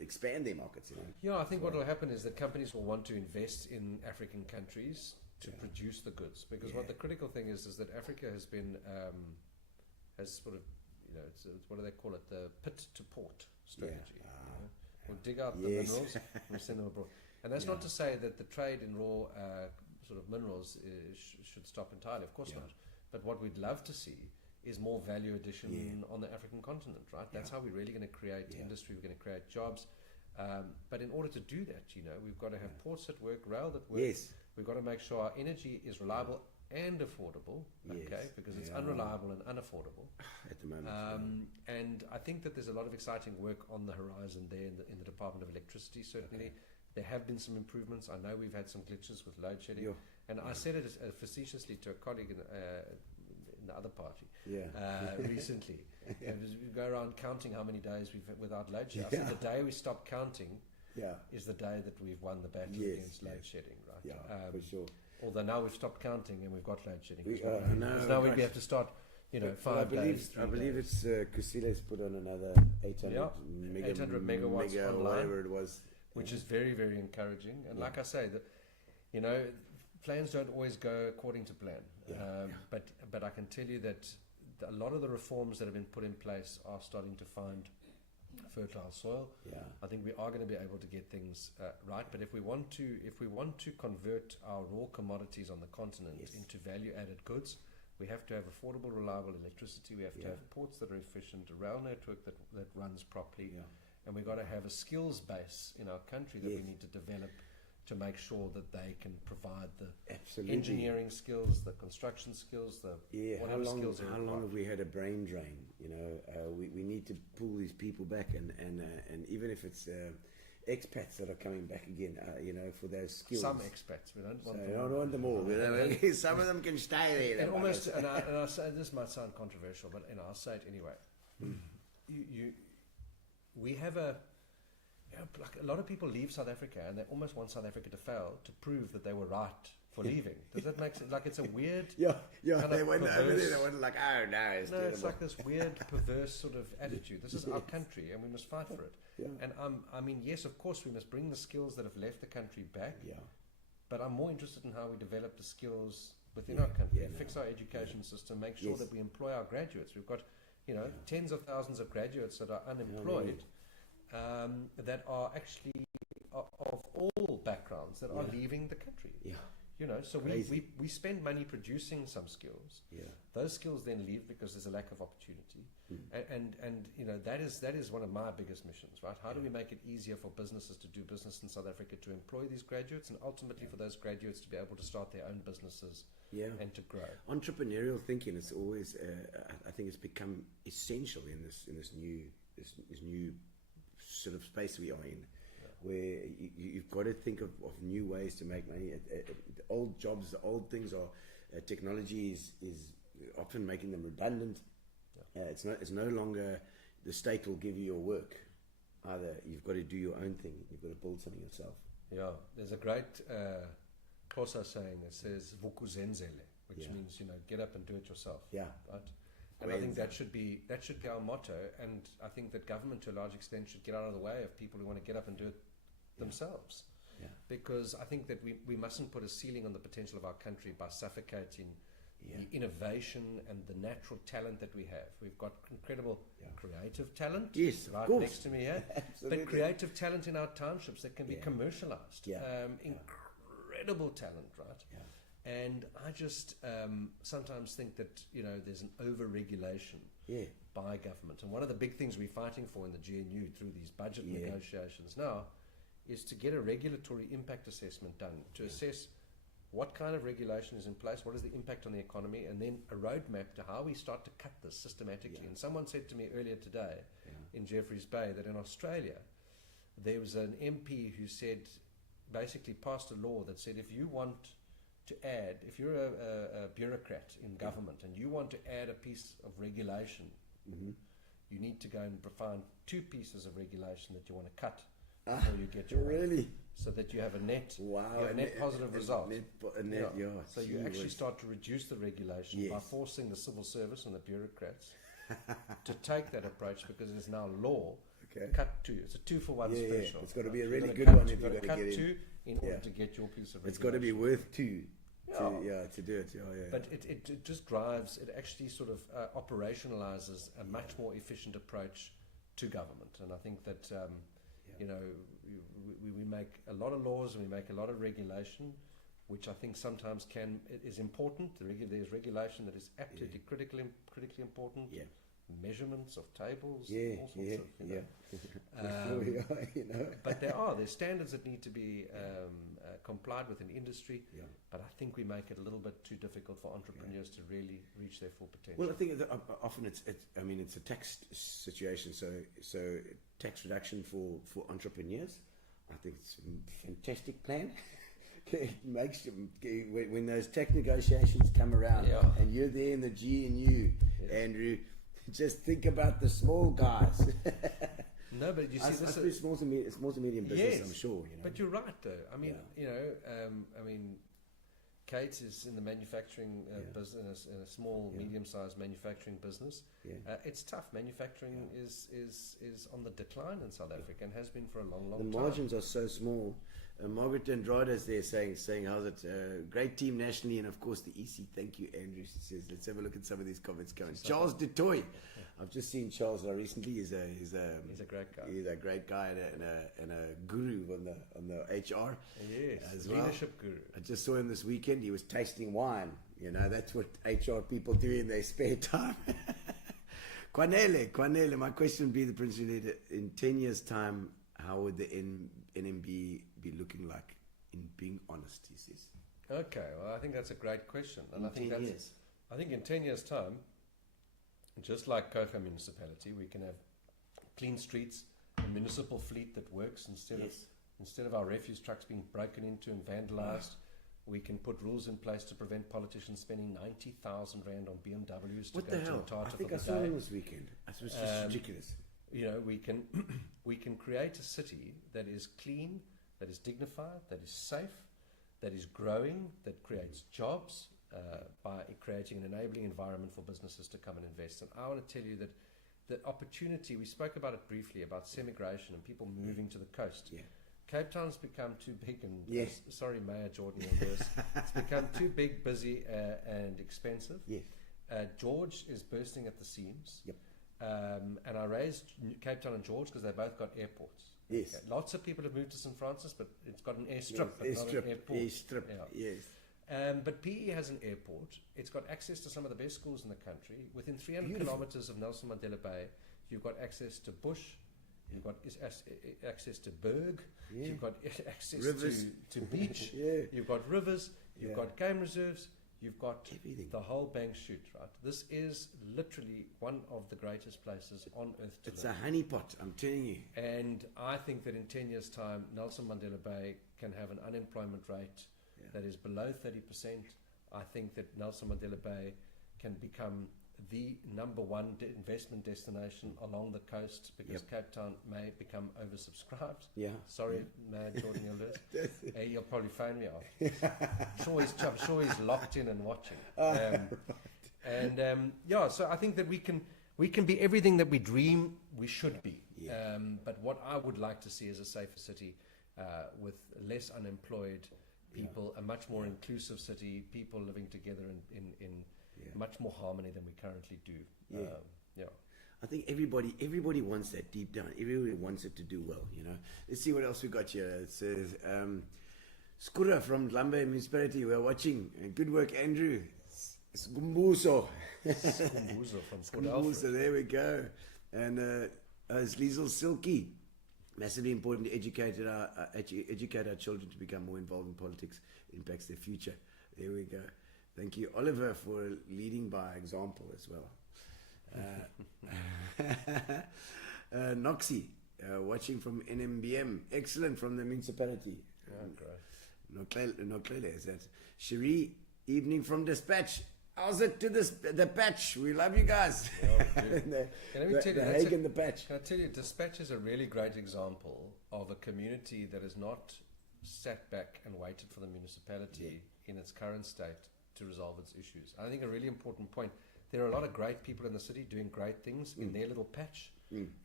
expand their markets. You know. Yeah, I think what will happen is that companies will want to invest in African countries to produce the goods, because what the critical thing is that Africa has been has sort of, you know, it's what do they call it, the pit to port strategy. You know? We'll dig out the minerals and we'll send them abroad. And that's not to say that the trade in raw sort of minerals should stop entirely, of course not. But what we'd love to see is more value addition on the African continent, right? That's how we're really going to create industry, we're going to create jobs. But in order to do that, you know, we've got to have ports that work, rail that works. Yes. We've got to make sure our energy is reliable and affordable, okay? Because it's unreliable and unaffordable at the moment. And I think that there's a lot of exciting work on the horizon there in the Department of Electricity, certainly. There have been some improvements. I know we've had some glitches with load shedding. And I said it facetiously to a colleague in the other party recently. We go around counting how many days we've without load shedding. I said the day we stop counting is the day that we've won the battle against load shedding, right? Yeah, for sure. Although now we've stopped counting and we've got load shedding. Now we have to start, you know, 5 days. I believe it's Kusile's put on another 800 megawatts online, whatever it was, which is very, very encouraging. And like I say, you know, plans don't always go according to plan. But I can tell you that a lot of the reforms that have been put in place are starting to find fertile soil. I think we are going to be able to get things right. But if we want to convert our raw commodities on the continent into value-added goods, we have to have affordable, reliable electricity. We have to have ports that are efficient, a rail network that runs properly, and we've got to have a skills base in our country that we need to develop to make sure that they can provide the engineering skills, the construction skills, whatever skills are required. How long have we had a brain drain? You know, we need to pull these people back, and even if it's expats that are coming back again, you know, for those skills. Some expats, we don't want them. I don't want them all. You know? Some of them can stay there. And I say, this might sound controversial, but you know, I'll say it anyway. We have like a lot of people leave South Africa and they almost want South Africa to fail to prove that they were right for leaving. Does that make sense? Like it's a weird they went over there, they went like, oh no, it's like this weird perverse sort of attitude. This is our country and we must fight for it. And I mean, yes, of course we must bring the skills that have left the country back, but I'm more interested in how we develop the skills within our country, fix our education system, make sure that we employ our graduates. We've got, you know, tens of thousands of graduates that are unemployed, that are actually of all backgrounds that are leaving the country. You know, so we spend money producing some skills. Those skills then leave because there's a lack of opportunity. And you know, that is one of my biggest missions, right? How do we make it easier for businesses to do business in South Africa, to employ these graduates, and ultimately for those graduates to be able to start their own businesses and to grow? Entrepreneurial thinking is always, I think, it's become essential in this new sort of space we are in, where you've got to think of new ways to make money. The old jobs, the old things are technology is often making them redundant. It's no longer the state will give you your work. Either you've got to do your own thing. You've got to build something yourself. Yeah, there's a great Xhosa saying that says "Vukuzenzele," which means, you know, get up and do it yourself. Right. And I think that should be our motto. And I think that government, to a large extent, should get out of the way of people who want to get up and do it themselves. Because I think that we mustn't put a ceiling on the potential of our country by suffocating the innovation and the natural talent that we have. We've got incredible creative talent right next to me here, but creative talent in our townships that can be commercialized. Incredible talent, right? And I just sometimes think that, there's an over-regulation by government. And one of the big things we're fighting for in the GNU through these budget negotiations now is to get a regulatory impact assessment done, to assess what kind of regulation is in place, what is the impact on the economy, and then a roadmap to how we start to cut this systematically. And someone said to me earlier today in Jeffreys Bay that in Australia there was an MP who said, basically passed a law that said, if you want to add, if you're a bureaucrat in government and you want to add a piece of regulation, you need to go and find 2 pieces of regulation that you want to cut before you get your way, so that you have a net, net positive result. So you actually start to reduce the regulation by forcing the civil service and the bureaucrats to take that approach, because it is now law. Cut 2. It's a 2-for-1 special. It's got to be a really good one if you've got to cut get 2 in order to get your piece of regulation. It's got to be worth 2 to do it. But it just drives, it actually sort of operationalizes a much more efficient approach to government. And I think that, we make a lot of laws and we make a lot of regulation, which I think sometimes is important. There's regulation that is absolutely critically important. Measurements of tables, all sorts of, but there's standards that need to be complied with in industry. But I think we make it a little bit too difficult for entrepreneurs to really reach their full potential. Well, I think that often it's a tax situation. So tax reduction for entrepreneurs, I think it's a fantastic plan. It makes when those tax negotiations come around and you're there in the GNU, Andrew. Just think about the small guys. No, but you see, this is small to medium business. I'm sure. But you're right, though. I mean, Kate is in the manufacturing business, in a small, medium-sized manufacturing business. It's tough. Manufacturing is on the decline in South Africa and has been for a long time. The margins are so small. Margaret Andrade is there saying how's it? Great team nationally, and of course the EC. Thank you, Andrew. She says, let's have a look at some of these comments going. Charles Dutoy. I've just seen Charles recently. He's a great guy. He's a great guy and a guru on the HR. Yes, as leadership guru. I just saw him this weekend. He was tasting wine. That's what HR people do in their spare time. Kwanele, my question would be, the Provincial Leader, in 10 years' time, how would the NMB be looking like, in being honest, he says? Okay, well, I think that's a great question. And I think in 10 years' time, just like Coga Municipality, we can have clean streets, a municipal fleet that works instead of our refuse trucks being broken into and vandalized. We can put rules in place to prevent politicians spending 90,000 rand on BMWs to go to Mthatha. I think I saw him this weekend. It was just ridiculous. We can create a city that is clean, that is dignified, that is safe, that is growing, that creates jobs by creating an enabling environment for businesses to come and invest. And I want to tell you that the opportunity, we spoke about it briefly, about semigration and people moving to the coast. Cape Town's become too big and, sorry Mayor Jordan and Lewis, it's become too big, busy and expensive. George is bursting at the seams. And I raised Cape Town and George because they both got airports. Lots of people have moved to St. Francis, but it's got an airstrip, but not an airport. But PE has an airport. It's got access to some of the best schools in the country. Within 300 kilometers of Nelson Mandela Bay, you've got access to bush, you've got access to Berg, you've got access to beach, you've got rivers, you've got game reserves, you've got everything. The whole bang shoot, right? This is literally one of the greatest places on earth to live. It's a honeypot, I'm telling you. And I think that in 10 years' time, Nelson Mandela Bay can have an unemployment rate that is below 30%. I think that Nelson Mandela Bay can become the number one investment destination along the coast, because Cape Town may become oversubscribed. Sorry, Mayor Jordan, you'll probably phone me off. I'm sure he's locked in and watching. So I think that we can be everything that we dream we should be. But what I would like to see is a safer city with less unemployed people, a much more inclusive city, people living together in much more harmony than we currently do. I think everybody wants that deep down. Everybody wants it to do well. Let's see what else we got here. It says Skura from Dlambe Municipality, we're watching. Good work, Andrew. Skumbuso. Skumbuzo from Port Alfred. Skumbuso, there we go. And it's Liesel Silky. Massively important to educate our children to become more involved in politics. It impacts their future. There we go. Thank you, Oliver, for leading by example as well. Noxie, watching from NMBM. Excellent from the municipality. Great. Noklele is that. Cherie, evening from Dispatch. How's it to the patch? We love you guys. Let me tell you, the Hague and the patch. Can I tell you, Dispatch is a really great example of a community that has not sat back and waited for the municipality in its current state to resolve its issues. I think a really important point. There are a lot of great people in the city doing great things in their little patch.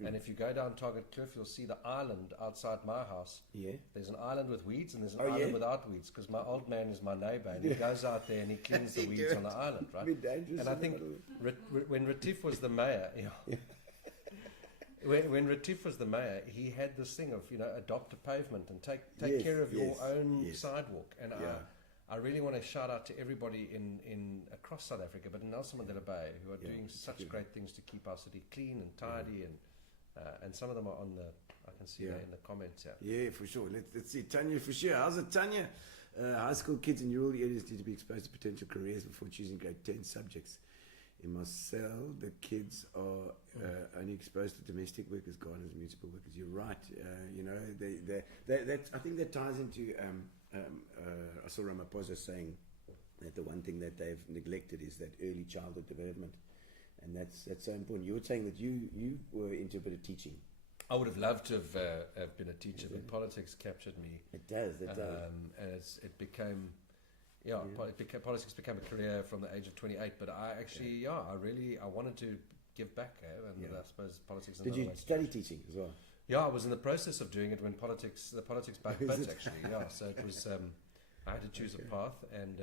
And if you go down Target Cliff, you'll see the island outside my house. Yeah. There's an island with weeds and there's an island without weeds, because my old man is my neighbor and he goes out there and he cleans the weeds on the island, right? And I think when Retief was the mayor, when Retief was the mayor, he had this thing of, adopt a pavement and take care of your own sidewalk. And I really want to shout out to everybody in across South Africa, but in Nelson Mandela Bay, who are doing such great things to keep our city clean and tidy, and some of them are on the, I can see that in the comments. Yeah, for sure. Let's see. Tanya, for sure. How's it, Tanya? High school kids in rural areas need to be exposed to potential careers before choosing grade 10 subjects. In Marcel, the kids are only exposed to domestic workers, gardeners, municipal workers. You're right. I think that ties into I saw Ramaphosa saying that the one thing that they've neglected is that early childhood development, and that's so important. You were saying that you were into a bit of teaching. I would have loved to have been a teacher, but politics captured me. It does. And it became. Politics became a career from the age of 28. But I actually, I wanted to give back, and I suppose politics. Did you study teaching as well? Yeah, I was in the process of doing it when the politics bit actually. So it was. I had to choose a path, and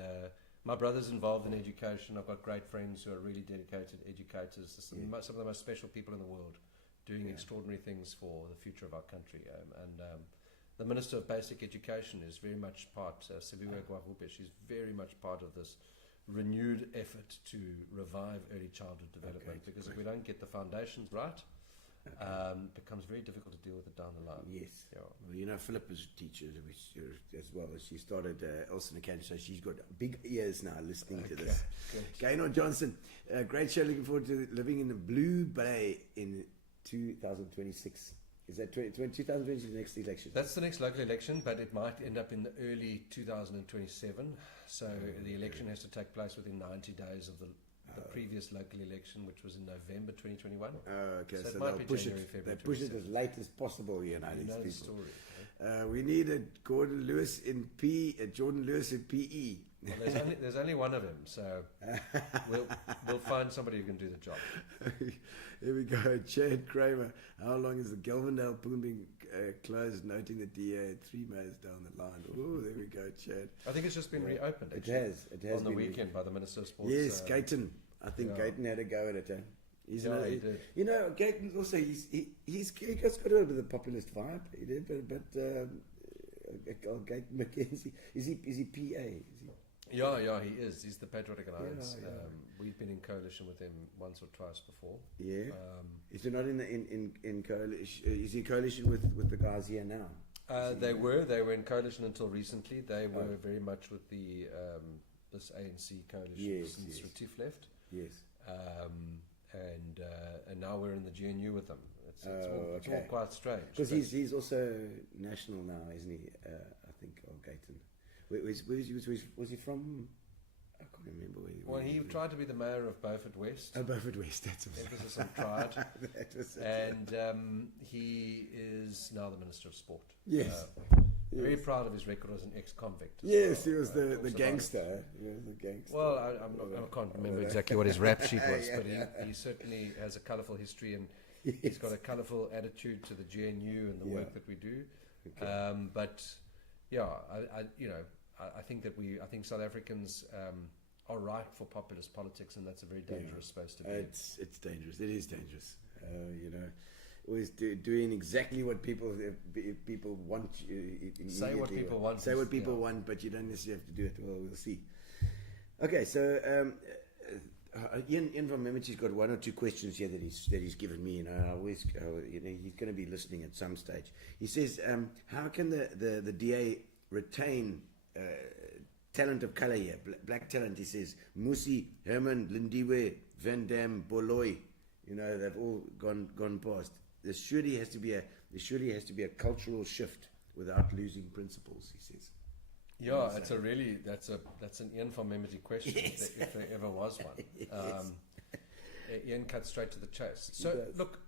my brother's involved in education. I've got great friends who are really dedicated educators. Some of the most special people in the world, doing extraordinary things for the future of our country, the Minister of Basic Education is very much part, Sibiwe Gwavupe, she's very much part of this renewed effort to revive early childhood development, because if we don't get the foundations right, it becomes very difficult to deal with it down the line. Yes. Yeah. Well, Philip is a teacher as well. She started Elson Academy, so she's got big ears now listening to this. Gaynor Johnson, great show. Looking forward to living in the Blue Bay in 2026. Is that 2026 the next election? That's the next local election, but it might end up in the early 2027. So the election has to take place within 90 days of the previous local election, which was in November 2021. Okay, so so it might they'll be push January, it. February. They push it as late as possible. These people. The story. We need a Gordon Lewis in Jordan Lewis in PE. Well, there's only one of him, so we'll find somebody who can do the job. Here we go. Chad Kramer. How long is the Galvindale Pumbing closed? Noting the DA had 3 mayors down the line. Oh, there we go, Chad. I think it's just been reopened. It has on the weekend by the Minister of Sports. Yes, Gayton. I think Gayton had a go at it. He did. Gayton's also he's got a little bit of a populist vibe. He did, but Gayton McKenzie is he PA? Is he? Yeah, he is. He's the Patriotic Alliance. We've been in coalition with him once or twice before. Yeah. Is he not in coalition? Is he in coalition with the guys here now? They were in coalition until recently. They were very much with the this ANC coalition since Retief left. Yes. And now we're in the GNU with them. It's all quite strange. Because he's also national now, isn't he? I think, Gayton. Was he from? I can't remember where he was. Well, he tried to be the mayor of Beaufort West. Beaufort West, that's what emphasis on tried. That was it. And he is now the Minister of Sport. Yes. Very proud of his record as an ex-convict. Yes, he was the gangster. He was the gangster. Well, I can't remember exactly what his rap sheet was, but he certainly has a colourful history, and he's got a colourful attitude to the GNU and the work that we do. Okay. But yeah, I think South Africans are ripe for populist politics, and that's a very dangerous space to be. It's dangerous. It is dangerous. doing exactly what people want. Say what people want. Say what people want, but you don't necessarily have to do it. Well, we'll see. Okay, so Ian from Memeti's got one or two questions here that he's given me, and I always, he's going to be listening at some stage. He says, how can the DA retain talent of color here, black talent? He says Musi, Herman, Lindiwe, Van Dam, Boloy, they've all gone past. There surely has to be a cultural shift without losing principles, he says. Yeah, that's an Ian from Memeti question, yes. if there ever was one. Yes. Ian cut straight to the chase. So look,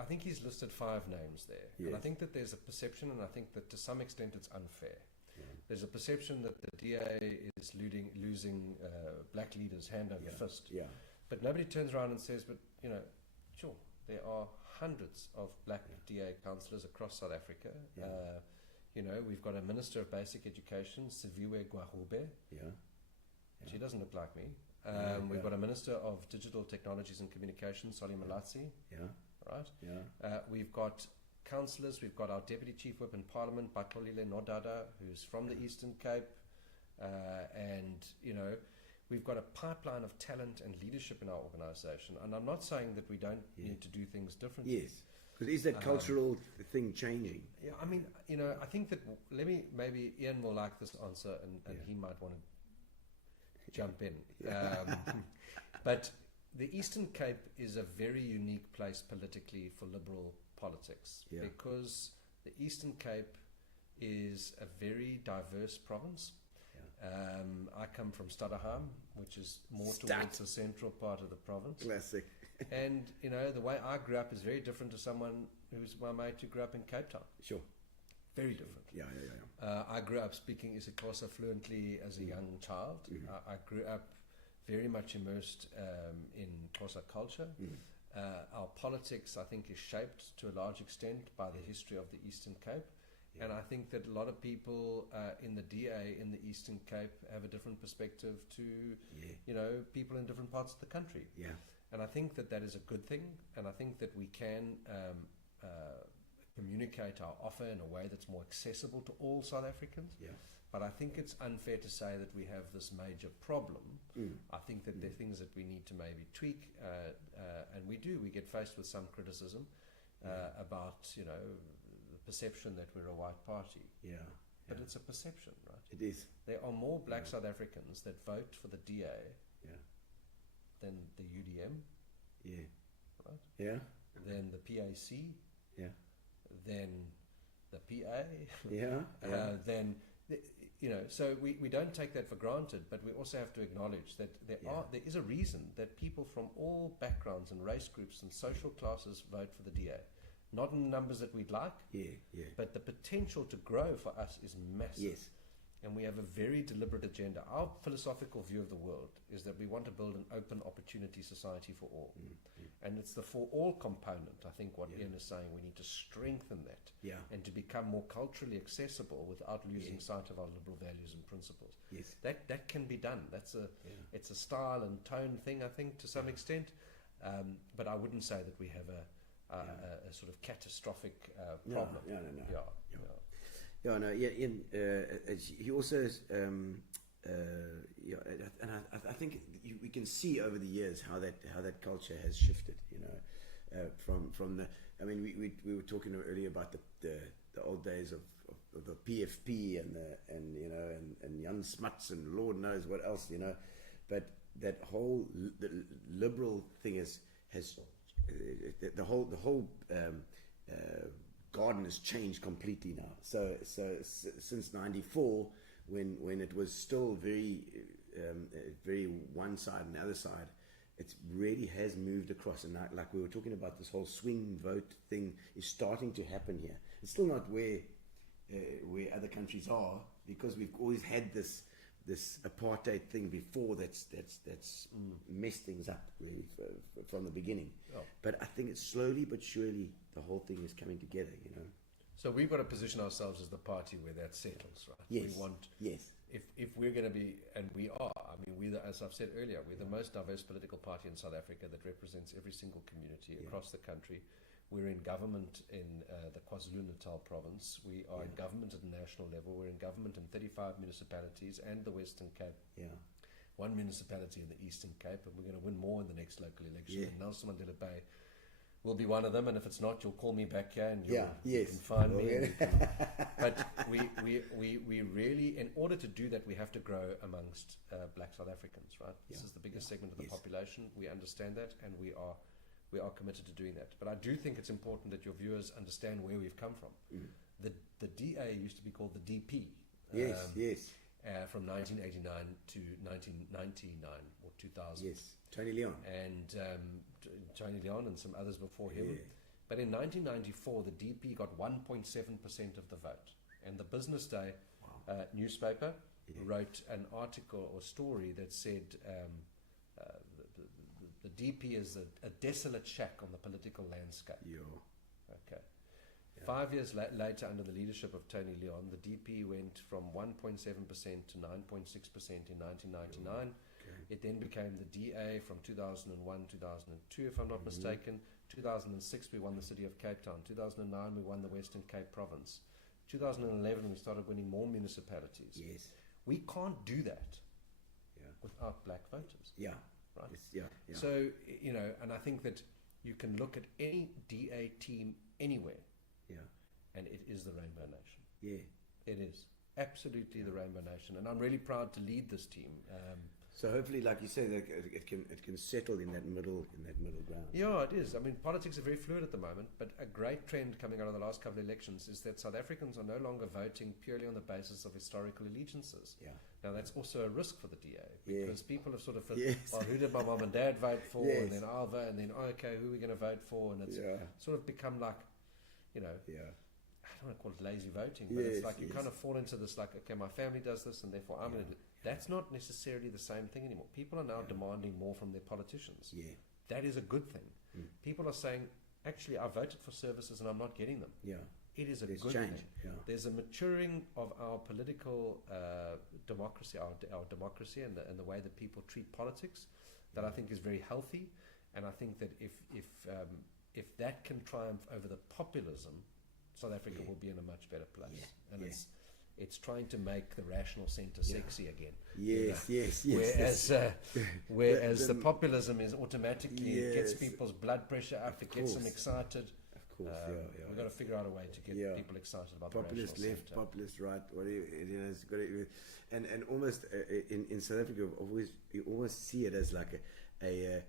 I think he's listed 5 names there, yes. And I think that there's a perception, and I think that to some extent it's unfair. Yeah. There's a perception that the DA is losing black leaders hand over fist. Yeah. But nobody turns around and says, but sure, there are hundreds of black DA councillors across South Africa. Yeah. We've got a Minister of Basic Education, Siviwe Gwahube. Yeah. She doesn't look like me. We've got a Minister of Digital Technologies and Communications, Solly Malatsi. Yeah. Right? Yeah. We've got councillors. We've got our Deputy Chief Whip in Parliament, Bakolile Nodada, who's from the Eastern Cape. We've got a pipeline of talent and leadership in our organisation. And I'm not saying that we don't need to do things differently. Yes. Because is that cultural thing changing? Yeah, I mean, I think that maybe Ian will like this answer, and he might want to jump in. But the Eastern Cape is a very unique place politically for Liberal politics, because the Eastern Cape is a very diverse province. I come from Stutterheim, which is more towards the central part of the province. Classic. And, the way I grew up is very different to someone who's my mate who grew up in Cape Town. Sure. Very different. Yeah. I grew up speaking isiXhosa fluently as a young child. Mm-hmm. I grew up very much immersed in Xhosa culture. Mm-hmm. Our politics, I think, is shaped to a large extent by the history of the Eastern Cape. Yeah. And I think that a lot of people in the DA in the Eastern Cape have a different perspective to, people in different parts of the country. Yeah. And I think that is a good thing. And I think that we can communicate our offer in a way that's more accessible to all South Africans. Yeah. But I think it's unfair to say that we have this major problem. I think that there are things that we need to maybe tweak. And we get faced with some criticism about, the perception that we're a white party. Yeah. But it's a perception, right? It is. There are more black South Africans that vote for the DA than the UDM. Yeah. Right? Yeah. Than the PAC. Yeah. Than the PA. Yeah. Then, so we don't take that for granted, but we also have to acknowledge that there is a reason that people from all backgrounds and race groups and social classes vote for the DA. Not in the numbers that we'd like, but the potential to grow for us is massive. Yes. And we have a very deliberate agenda. Our philosophical view of the world is that we want to build an open opportunity society for all. Mm-hmm. And it's the for all component, I think, what Ian is saying. We need to strengthen that and to become more culturally accessible without losing sight of our liberal values and principles. Yes. That can be done. It's a style and tone thing, I think, to some extent. But I wouldn't say that we have a sort of catastrophic problem. No. He also, and I think we can see over the years how that culture has shifted. From the. I mean, we were talking earlier about the old days of the PFP and Jan Smuts and Lord knows what else, but that whole the liberal thing has. The whole garden has changed completely now. So since '94, when it was still very one side and the other side, it really has moved across. And like we were talking about, this whole swing vote thing is starting to happen here. It's still not where other countries are, because we've always had this apartheid thing before that's messed things up really from the beginning. Oh. But I think it's slowly but surely the whole thing is coming together, So we've got to position ourselves as the party where that settles, right? Yes. We want, if we're going to be, and we are, I mean, as I've said earlier, we're the most diverse political party in South Africa that represents every single community across the country. We're in government in the KwaZulu-Natal province. We are in government at the national level. We're in government in 35 municipalities and the Western Cape. Yeah. One municipality in the Eastern Cape, and we're going to win more in the next local election. And Nelson Mandela Bay will be one of them, and if it's not, you'll call me back here and you can find me. But we really, in order to do that, we have to grow amongst black South Africans, right? This is the biggest segment of the population. We understand that, and we are committed to doing that. But I do think it's important that your viewers understand where we've come from. The DA used to be called the DP. From 1989 to 1999 or 2000. Yes, Tony Leon. And Tony Leon and some others before him. But in 1994, the DP got 1.7% of the vote. And the Business Day newspaper wrote an article or story that said the DP is a desolate shack on the political landscape. Okay. 5 years later, under the leadership of Tony Leon, the DP went from 1.7% to 9.6% in 1999. It then became the DA from 2001, 2002, if I'm not mistaken. 2006, we won the city of Cape Town. 2009, we won the Western Cape province. 2011, we started winning more municipalities. We can't do that without black voters. Right? So, you know, and I think that you can look at any DA team anywhere, and it is the Rainbow Nation. It is absolutely the Rainbow Nation, and I'm really proud to lead this team. So hopefully, like you say, that it can settle in that middle ground. Yeah, it is. I mean, politics are very fluid at the moment, but a great trend coming out of the last couple of elections is that South Africans are no longer voting purely on the basis of historical allegiances. Now, that's also a risk for the DA, because people have sort of, well, who did my mum and dad vote for, and then I'll vote, and then, okay, who are we going to vote for? And it's sort of become like, you know, I don't want to call it lazy voting, but it's like you kind of fall into this, like, okay, my family does this, and therefore I'm going to do. That's not necessarily the same thing anymore. People are now demanding more from their politicians. That is a good thing. People are saying, actually, I voted for services and I'm not getting them. It is a good thing. There's a maturing of our political democracy, our democracy, and the way that people treat politics, that I think is very healthy. And I think that if that can triumph over the populism, South Africa will be in a much better place. And it's trying to make the rational centre sexy again. Whereas the populism is automatically, it gets people's blood pressure up, it gets them excited. We've got to figure out a way to get people excited about populist the rational left, centre. populist right, whatever it is. And almost in South Africa, you almost see it as like a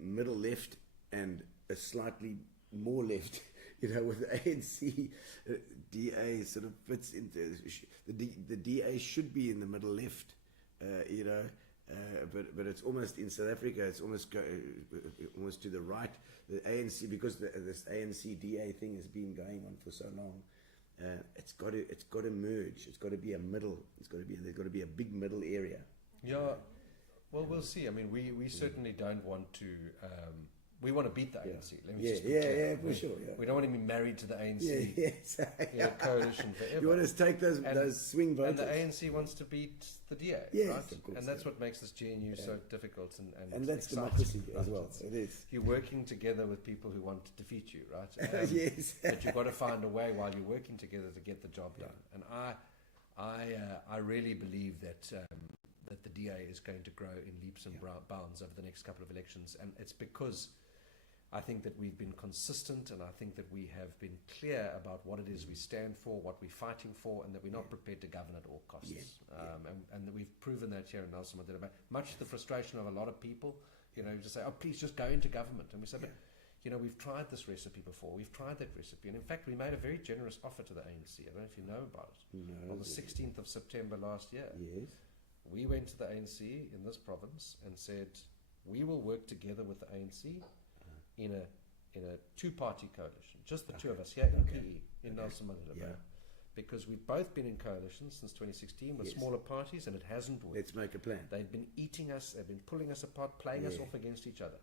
middle left and a slightly more left. You know, with the ANC, DA sort of fits into the DA should be in the middle left, you know, but it's almost in South Africa. It's almost almost to the right. The ANC, because this ANC DA thing has been going on for so long, it's got to merge. It's got to be a middle. There's got to be a big middle area. Well, we'll see. I mean, we certainly don't want to. We want to beat the ANC. Let me just be clear. For sure. We don't want to be married to the ANC coalition forever. You want to take those swing voters. And the ANC wants to beat the DA, right? Of course, and that's what makes this GNU so difficult and that's exciting, democracy right? as well. It is. You're working together with people who want to defeat you, right? But you've got to find a way while you're working together to get the job done. And I really believe that the DA is going to grow in leaps and bounds over the next couple of elections, and it's because I think that we've been consistent, and I think that we have been clear about what it is we stand for, what we're fighting for, and that we're not prepared to govern at all costs. And that we've proven that here in Nelson Mandela Bay. Much to the frustration of a lot of people, you know, just say, oh, please just go into government. And we say, but, you know, we've tried this recipe before. We've tried that recipe. And in fact, we made a very generous offer to the ANC. I don't know if you know about it. No, on the 16th of September last year, we went to the ANC in this province and said, we will work together with the ANC in a two-party coalition, just the two of us here in PE, in Nelson Mandela Bay. Because we've both been in coalitions since 2016 with smaller parties, and it hasn't worked. Let's make a plan. They've been eating us, they've been pulling us apart, playing us off against each other.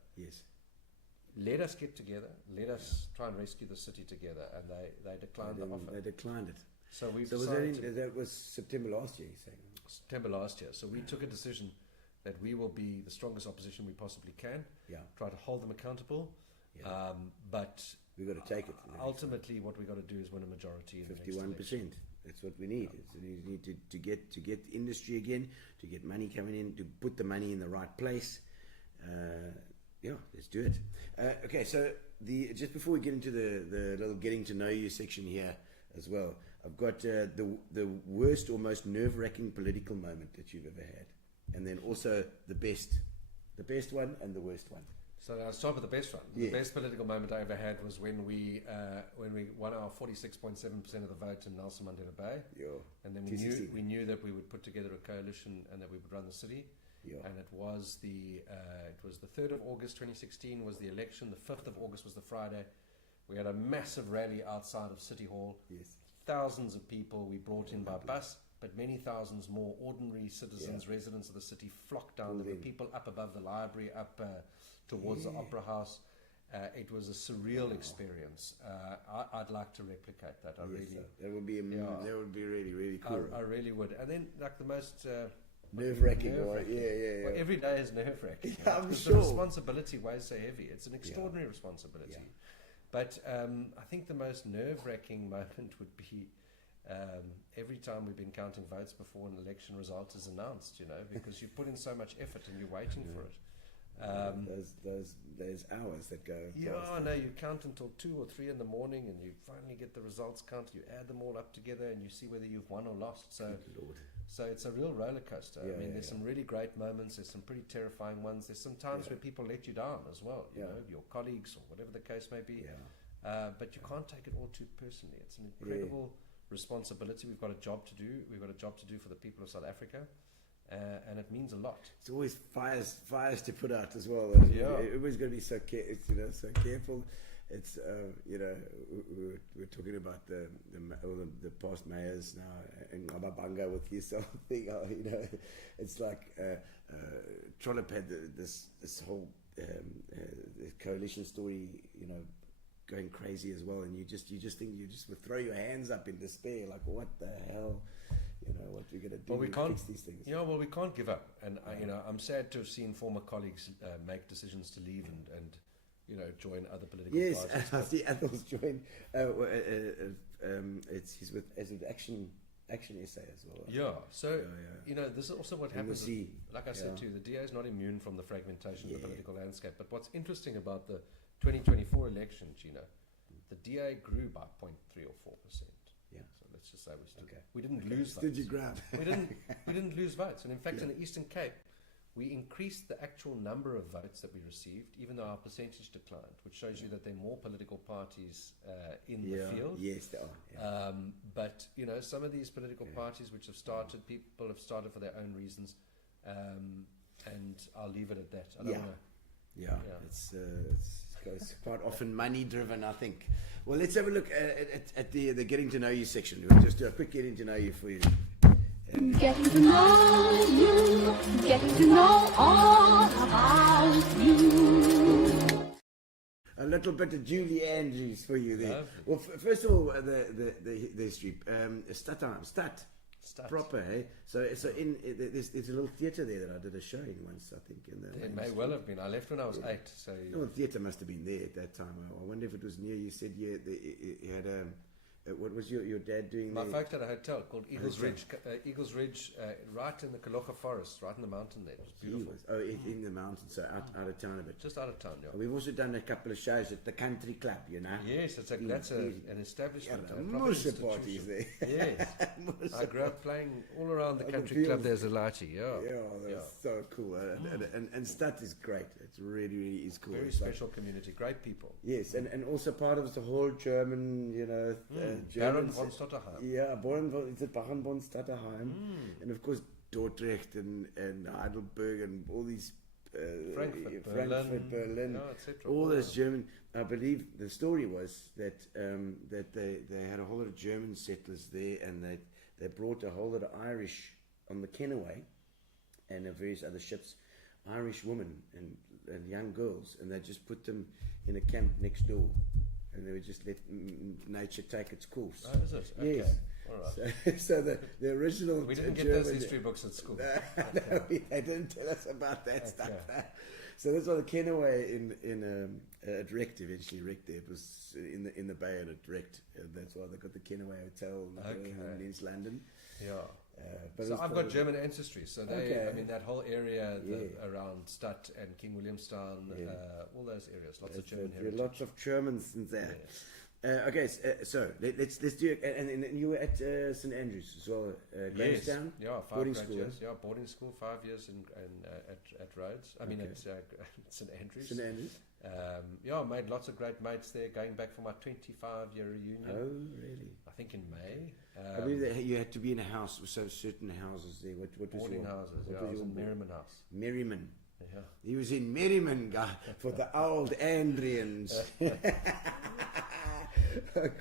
Let us get together, let us try and rescue the city together, and they declined the offer. They declined it. So we've decided that was September last year, you're saying? September last year. So we took a decision that we will be the strongest opposition we possibly can. Yeah. Try to hold them accountable. Yeah. But We've got to take it. ultimately, what we've got to do is win a majority in the next 51%. That's what we need. We need to get industry again, to get money coming in, to put the money in the right place. Let's do it. Okay, so just before we get into the little getting to know you section here as well, I've got the worst or most nerve-wracking political moment that you've ever had, and then also the best one and the worst one. So I'll start with the best one. Yeah. The best political moment I ever had was when we won our 46.7% of the vote in Nelson Mandela Bay, and then we knew that we would put together a coalition and that we would run the city. And it was the 3rd of August 2016 was the election. The 5th of August was the Friday. We had a massive rally outside of City Hall. Yes. Thousands of people we brought in by bus, but many thousands more ordinary citizens, residents of the city flocked down. There were people up above the library, up towards the Opera House. It was a surreal experience. I'd like to replicate that. That would be that would be really, really cool. I really would. And then, like the most nerve-wracking, Well, every day is nerve-wracking. I'm because sure. the responsibility weighs so heavy. It's an extraordinary responsibility. But I think the most nerve-wracking moment would be every time we've been counting votes before an election result is announced, because you put in so much effort and you're waiting for it. Those hours that go. No, you count until 2 or 3 in the morning, and you finally get the results counted. You add them all up together, and you see whether you've won or lost. So it's a real roller coaster. There's some really great moments. There's some pretty terrifying ones. There's some times where people let you down as well. You know, your colleagues or whatever the case may be. But you can't take it all too personally. It's an incredible responsibility. We've got a job to do. We've got a job to do for the people of South Africa. And it means a lot. It's always fires to put out as well. Everybody's got to be so careful. It's we're talking about the past mayors now in Ngababanga with yourself thing. It's like Trollop had this whole coalition story, going crazy as well, and you just think you just would throw your hands up in despair, like what the hell. What we're going to do to fix these things. We can't give up. And, I'm sad to have seen former colleagues make decisions to leave and join other political parties. Yes, I see Athel's joined. He's with Action SA as well. So, this is also what happens. Like I said to you, the DA is not immune from the fragmentation of the political landscape. But what's interesting about the 2024 election, Gino, the DA grew by 0.3 or 4%. So let's just say we didn't lose votes. Did you grab? we didn't lose votes, and in fact, in the Eastern Cape, we increased the actual number of votes that we received, even though our percentage declined, which shows you that there are more political parties in the field. Yes, there are. But some of these political parties which have started, people have started for their own reasons, and I'll leave it at that. I don't want to. It's quite often money driven, I think. Well, let's have a look at the getting to know you section. We'll just do a quick getting to know you for you. Getting to know you, getting to know all about you. A little bit of Julie Andrews for you there. Well, first of all, the history. Stad. Proper, hey? So there's a little theatre there that I did a show in once, I think. It may well have been. I left when I was 8. So theatre must have been there at that time. I wonder if it was near. You said you had what was your dad doing My there? folks had a hotel called Eagles Ridge. Eagles Ridge, right in the Kalocha Forest, right in the mountain there. It was beautiful. In the mountains, so out of town a bit. Just out of town, We've also done a couple of shows at the Country Club, Yes, that's an establishment. Musha parties there. Yes. I grew up playing all around the Country Club. There's a lighty, that's so cool. And Stad is great. It really, really is cool. Very special community, great people. Yes, and also part of the whole German, Baron von Stotterheim. Yeah, Baron von Stotterheim. And of course, Dordrecht and Heidelberg and all these Frankfurt, Berlin, all those German. I believe the story was that they had a whole lot of German settlers there, and they brought a whole lot of Irish on the Kennaway and various other ships, Irish women and young girls, and they just put them in a camp next door and they would just let nature take its course. Oh, is it? Okay. Yes. All right. So the original. We didn't get German, those history books at school. No, they didn't tell us about that stuff. So that's why the Kenaway at Wrecked eventually wrecked there. It was in the bay and it wrecked. And that's why they got the Kenaway Hotel in East London. Yeah. But So I've got German ancestry. So I mean, that whole area around Stadt and King Williamstown, all those areas, lots of German heritage. There are lots of Germans in there. Okay, so let's do it. And you were at St Andrews as well, Grahamstown? Yes. Yeah, boarding school. Years. Yeah, boarding school, 5 years at Rhodes. I mean, at St Andrews. St Andrews. Yeah, made lots of great mates there. Going back for my 25-year reunion. Oh, really? I think in May. I believe that you had to be in a house, so certain houses there. What was boarding houses. What I was was your in Merriman House. Merriman. Yeah. He was in Merriman, guy, for the old Andrians.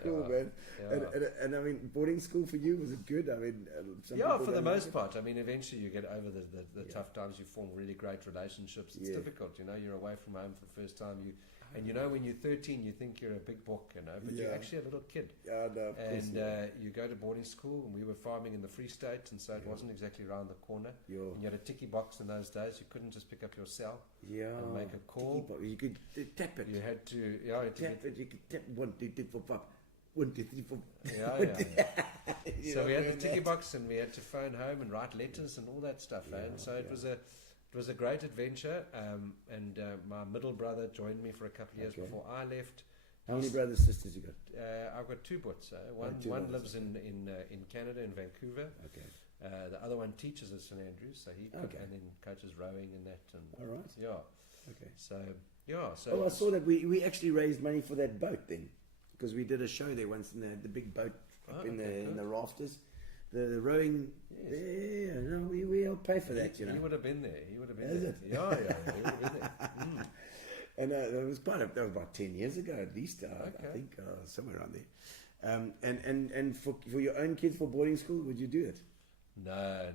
Cool, man. Yeah. And I mean, boarding school for you, was it good? I mean, for the most part. I mean, eventually you get over the tough times. You form really great relationships. It's difficult, you're away from home for the first time. And when you're 13, you think you're a big book, but you're actually a little kid. Yeah, no, and you go to boarding school, and we were farming in the Free State, and so it wasn't exactly around the corner. And you had a ticky box in those days. You couldn't just pick up your cell and make a call. You could tap it. You had to, tap it. You could tap 1, 2, 3, 4, 5. 1, 2, 3, 4. Yeah. So we had the ticky box, and we had to phone home and write letters and all that stuff. And so it was a great adventure. And my middle brother joined me for a couple of years before I left. How many brothers and sisters you got? I've got 2 boys. One lives in Canada, in Vancouver. Okay. The other one teaches at St Andrews, so he and then coaches rowing and that. And all right. Yeah. Okay. So I saw that we actually raised money for that boat then, because we did a show there once in the big boat up in the rafters. The rowing. Yes. Yeah, no, we'll pay for that. He would have been there. He would have been Is there. it? Yeah, he would have been there. And that was that was about 10 years ago at least. I think somewhere around there. And for your own kids for boarding school, would you do it? No.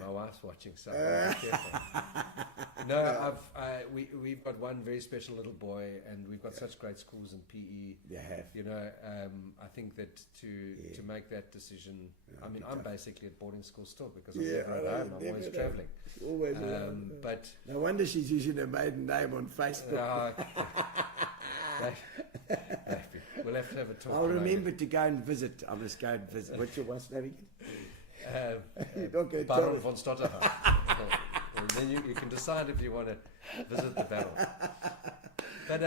My wife's watching, so I'm careful. No, we've got one very special little boy, and we've got such great schools in PE. They have. I think that to make that decision. I mean, I'm basically at boarding school still because I'm never at home. I'm always traveling. Always. But no wonder she's using her maiden name on Facebook. We'll have to have a talk. I'll remember to go and visit. I must go and visit. What's your wife's name again? Baron von Stotterhouse. Then you can decide if you want to visit the battle. But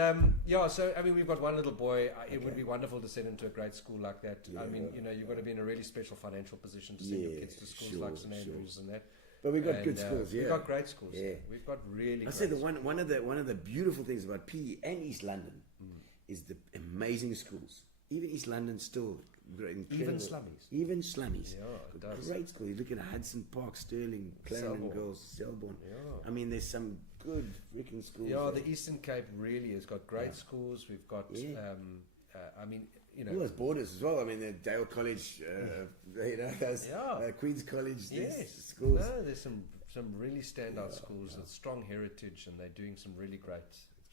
so I mean, we've got one little boy. It would be wonderful to send him to a great school like that. I mean, you've got to be in a really special financial position to send your kids to schools like St Andrews and that. But we've got good schools. We've got great schools. Yeah. We've got really. I say one of the beautiful things about PE and East London is the amazing schools. Even East London still. Even slummies. Yeah, it does. Great school. You look at Hudson Park, Sterling, Clarendon Girls, Selborne. Yeah. I mean, there's some good freaking schools. Yeah, the Eastern Cape really has got great schools. We've got, I mean, all those borders as well. I mean, the Dale College, Queen's College. Schools. No, there's some really standout schools with strong heritage, and they're doing some really great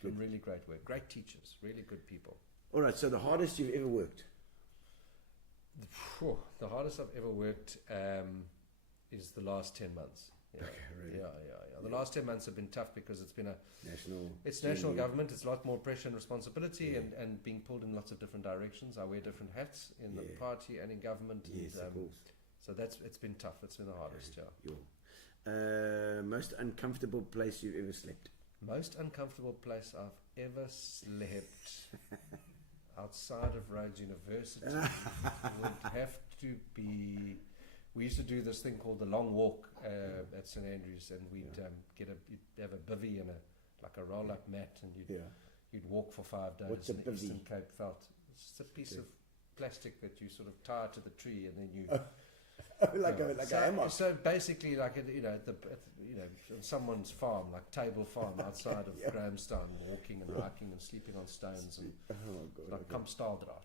work. Great teachers, really good people. All right. So the hardest you've ever worked. The hardest I've ever worked is the last 10 months. Yeah. Okay, really? Yeah. The last 10 months have been tough because it's been national government. It's a lot more pressure and responsibility and being pulled in lots of different directions. I wear different hats in the party and in government. Yes, and, of course. So it's been tough. It's been the hardest, Most uncomfortable place you've ever slept? Most uncomfortable place I've ever slept outside of Rhodes University would have to be. We used to do this thing called the long walk at St Andrews, and we'd you'd have a bivvy and a roll-up mat, and you'd walk for 5 days. What's a in the bivvy? Eastern Cape Veld. It's just a piece of plastic that you sort of tie to the tree, and then you. like a hammock. So basically, like on someone's farm, like Table Farm outside of Grahamstown, walking and hiking and sleeping on stones and like Kamstaldraad,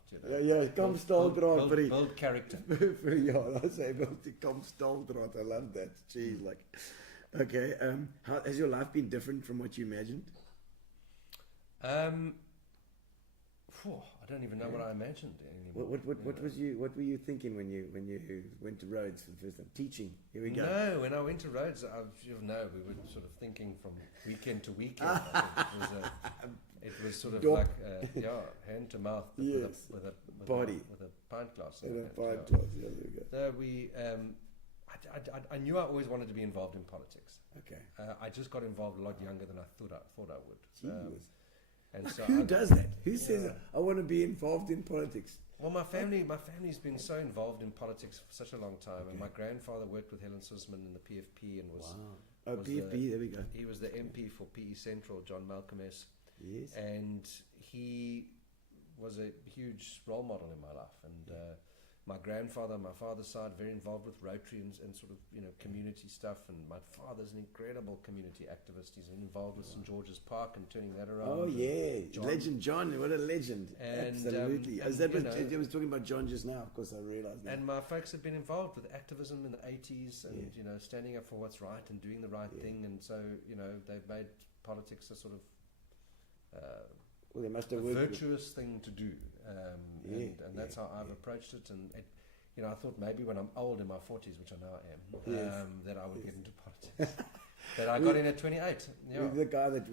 Kamstaldraad. Build character. I say Kamstaldraad. I love that. Jeez, okay. How has your life been different from what you imagined? I don't even know what I imagined anymore. What were you thinking when you went to Rhodes for the first time? Teaching. Here we go. No, when I went to Rhodes, we were sort of thinking from weekend to weekend. I think it was sort of like hand to mouth with a body with a pint glass. and a pint glass. Yeah, there we go. So we, I knew I always wanted to be involved in politics. Okay. I just got involved a lot younger than I thought I would. And so who does that? Who says I want to be involved in politics? Well, my family's been so involved in politics for such a long time, and my grandfather worked with Helen Suzman in the PFP and was PFP. There we go. He was the MP for PE Central, John Malcolm S. Yes, and he was a huge role model in my life. And my grandfather, my father's side, very involved with Rotary and sort of community stuff. And my father's an incredible community activist. He's involved with St George's Park and turning that around. Oh yeah, Legend John, what a legend! And, absolutely. I was talking about John just now. Of course, I realised that. And my folks had been involved with activism in the 80s, and standing up for what's right and doing the right thing. And so they've made politics a sort of well, they must have a virtuous thing to do, and that's how I've approached it. And I thought maybe when I'm old in my 40s, which I now am, that I would get into politics. But I got in at 28. Yeah. The guy that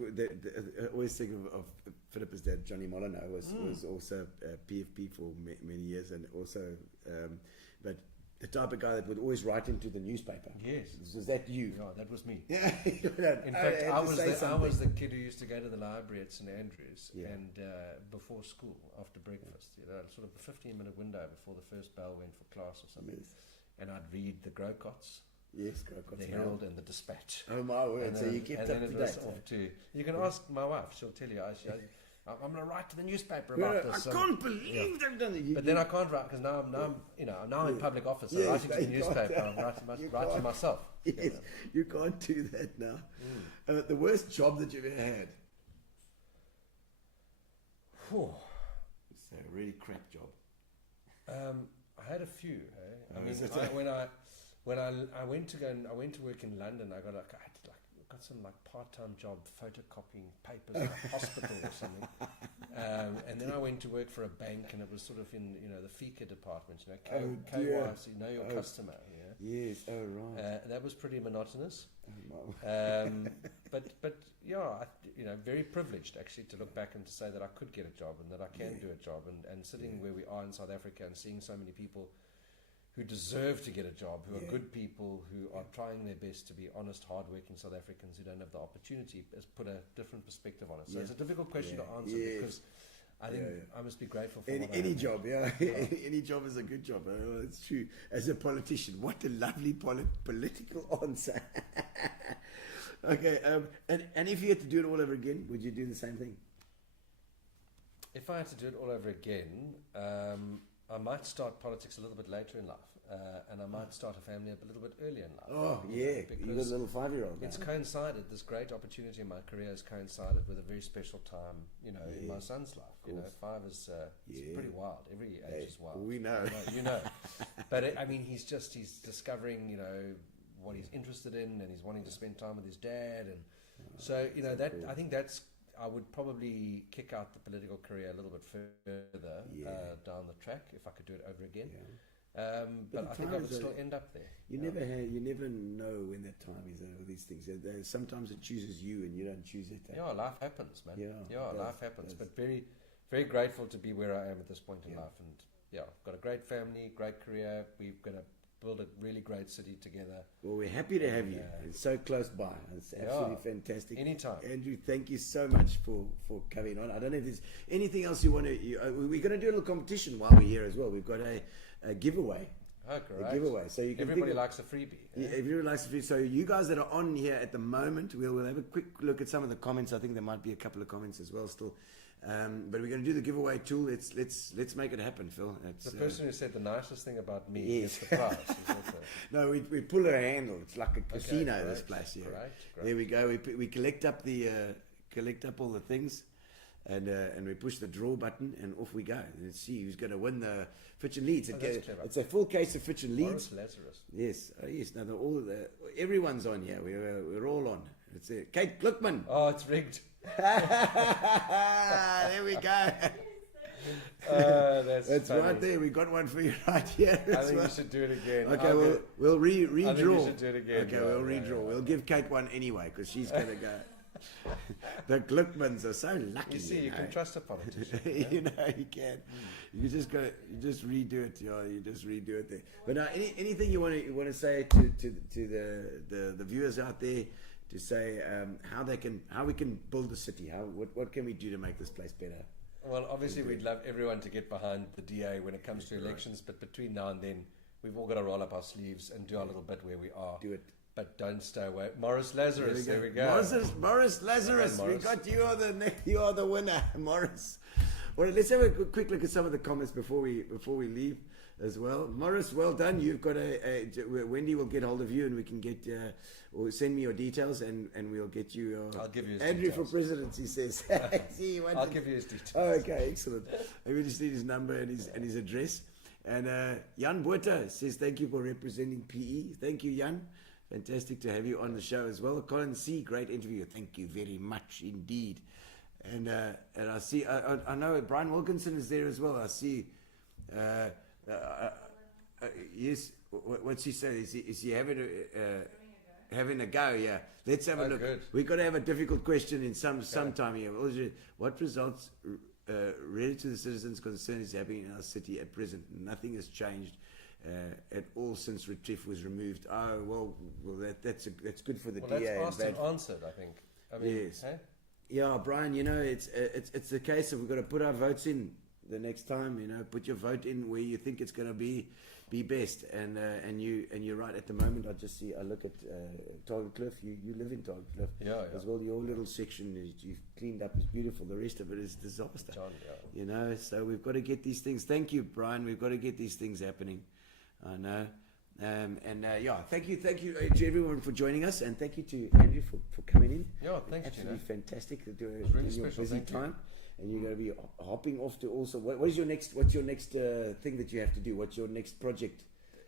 I always think of Philippa's dad, Johnny Molyneux, was also PFP for many years, and also, but the type of guy that would always write into the newspaper. Yes. Was that you? Yeah, that was me. Yeah. In fact, I was the kid who used to go to the library at St Andrews and before school, after breakfast, sort of a 15-minute window before the first bell went for class or something. Yes. And I'd read the Grocots. Yes, Grocots. The Herald and the Dispatch. Oh my word! So you kept up to date. You can ask my wife; she'll tell you. I'm going to write to the newspaper about this. I can't believe they've done it. But then I can't write because now I'm in public office. So writing to the newspaper, I'm writing myself. Yes, you can't do that now. The worst job that you've ever had? It's a really crap job. I had a few. I mean, when I went to work in London, I got some part-time job photocopying papers in a hospital or something, and then I went to work for a bank, and it was sort of in the FICA department, KYC, know your customer. Yes, right. That was pretty monotonous. But very privileged actually to look back and to say that I could get a job and that I can do a job, and sitting where we are in South Africa and seeing so many people who deserve to get a job, who are good people, who are trying their best to be honest, hard-working South Africans who don't have the opportunity, has put a different perspective on it. So it's a difficult question to answer because I think I must be grateful for any job. Any job is a good job. It's true. As a politician, what a lovely political answer. Okay, and if you had to do it all over again, would you do the same thing? If I had to do it all over again, I might start politics a little bit later in life, and I might start a family a little bit earlier in life. Oh, yeah, you got a little 5-year-old. It's coincided, this great opportunity in my career has coincided with a very special time, in my son's life. 5 is it's pretty wild. Every age is wild. We know. But he's discovering, what he's interested in, and he's wanting to spend time with his dad, and so cool. I think that's. I would probably kick out the political career a little bit further down the track if I could do it over again. But I think I would still end up there. You never know when that time is with these things. Sometimes it chooses you and you don't choose it. Life happens, man. Life happens. But very, very grateful to be where I am at this point in life. And I've got a great family, great career. We've got to build a really great city together. Well, we're happy to have you. It's so close by. It's absolutely fantastic. Anytime. Andrew, thank you so much for coming on. I don't know if there's anything else you want to... we're going to do a little competition while we're here as well. We've got a giveaway. Oh, great. A giveaway. So you can everybody likes a freebie. Yeah, everybody likes a freebie. So you guys that are on here at the moment, we'll have a quick look at some of the comments. I think there might be a couple of comments as well still. But we're going to do the giveaway tool. Let's make it happen, Phil. The person who said the nicest thing about me gets the prize. No, we pull a handle. It's like a casino. This place here. Great. There we go. We collect up all the things, and we push the draw button, and off we go. Let's see who's going to win the Fitch and Leeds. It's a full case of Fitch and Leeds. Lazarus. Yes. No, everyone's on here. We're all on. It's Kate Gluckman. Oh, it's rigged. There we go. That's funny. right there. We got one for you right here. I think we should do it again. Okay, we'll redraw. I think we should do it again. Okay, we'll redraw. We'll give Kate one anyway because she's going to go. The Gluckmans are so lucky. You see, you can trust a politician. You know, you can. You just redo it. You just redo it there. But anything you want to say to the viewers out there, to say how we can build the city. What can we do to make this place better? Well, obviously, we'd love everyone to get behind the DA when it comes to elections, but between now and then, we've all got to roll up our sleeves and do our little bit where we are. Do it. But don't stay away. Morris Lazarus, there we go. Morris Lazarus, Morris. we got you are the winner, Morris. Well, let's have a quick look at some of the comments before we leave as well. Morris, well done. You've got Wendy will get hold of you and we can get or send me your details and we'll get you. I'll give you his Andrew details. for presidency says. I'll give you his details. Oh, okay, excellent. We just need his number and his address. And Jan Buerta says thank you for representing PE. Thank you, Jan. Fantastic to have you on the show as well. Colin C, great interview. Thank you very much indeed. And I see, I know Brian Wilkinson is there as well. I see. Yes. What's he saying? Is he having a go? Yeah. Let's have a look. Good. We've got to have a difficult question in some time here. What results related to the citizens' concern is happening in our city at present? Nothing has changed at all since Retief was removed. Oh well, that's good for the DA. That's asked and answered, I think. I mean, yes. Hey? Yeah, Brian. You know, it's the case of we've got to put our votes in the next time. You know, put your vote in where you think it's going to be best. And you're right. At the moment, I look at Target Cliff. You live in Target Cliff as well. Your little section you've cleaned up is beautiful. The rest of it is disaster. John, You know, so we've got to get these things. Thank you, Brian. We've got to get these things happening. I know. Thank you to everyone for joining us, and thank you to Andrew for coming in. Yeah, thanks, Absolutely Gino. fantastic to do It's really in your special, busy thank you. time, and you're going to be hopping off to also. What's your next thing that you have to do? What's your next project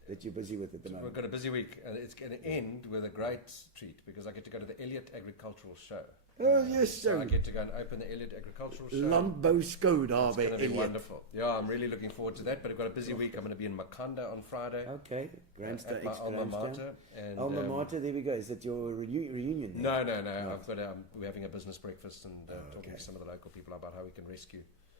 that you're busy with at the moment? We've got a busy week, and it's going to end with a great treat because I get to go to the Elliott Agricultural Show. Oh yes, So sir. I get to go and open the Elliott Agricultural Show. Lambo Skode, It's going to be wonderful. Yeah, I'm really looking forward to that. But I've got a busy week. I'm going to be in Makanda on Friday. Okay, At my alma mater. And, Alma mater. There we go. Is that your reunion? There? No. We're having a business breakfast and talking to some of the local people about how we can rescue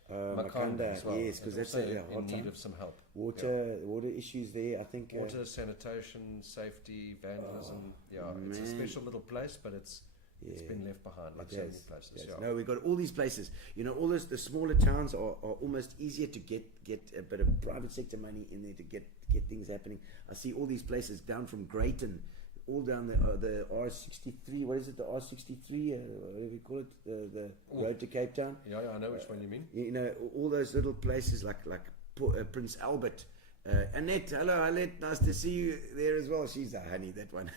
Makanda, as well. yes, because It's that's also a in hot need time. of some help. Water issues there. I think. Water, sanitation, safety, vandalism. It's a special little place, but it's been left behind like so many places. Yes. Yeah. No, we've got all these places. You know, all the smaller towns are almost easier to get a bit of private sector money in there to get things happening. I see all these places down from Greyton, all down the R63. What is it? The R63? Whatever you call it? The road to Cape Town. Yeah, I know which one you mean. You know, all those little places like Prince Albert. Annette, hello Annette, nice to see you there as well. She's a honey, that one.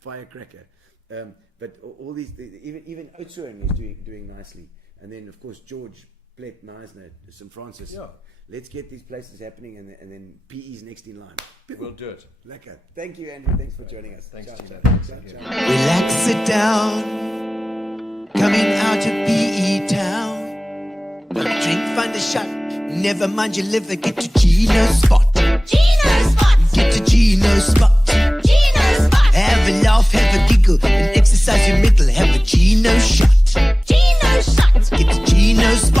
Firecracker. But all these, even Oudtshoorn is doing nicely. And then, of course, George, Plet, Neisner, St. Francis. Yeah. Let's get these places happening, and then PE's next in line. We'll do it. Lekker. Thank you, Andrew. Thanks for joining us. Thanks, Ciao, Gino. ciao. Thanks Ciao, again. ciao. Relax, sit down. Coming out of PE town. Don't drink, find a shot. Never mind your liver. Get to Gino's spot. Gino Spot! Get to Gino's spot. Gino Spot! Have a laugh, have a giggle, and exercise your middle. Have a Gino shot. Gino Shot! Get to Gino's spot.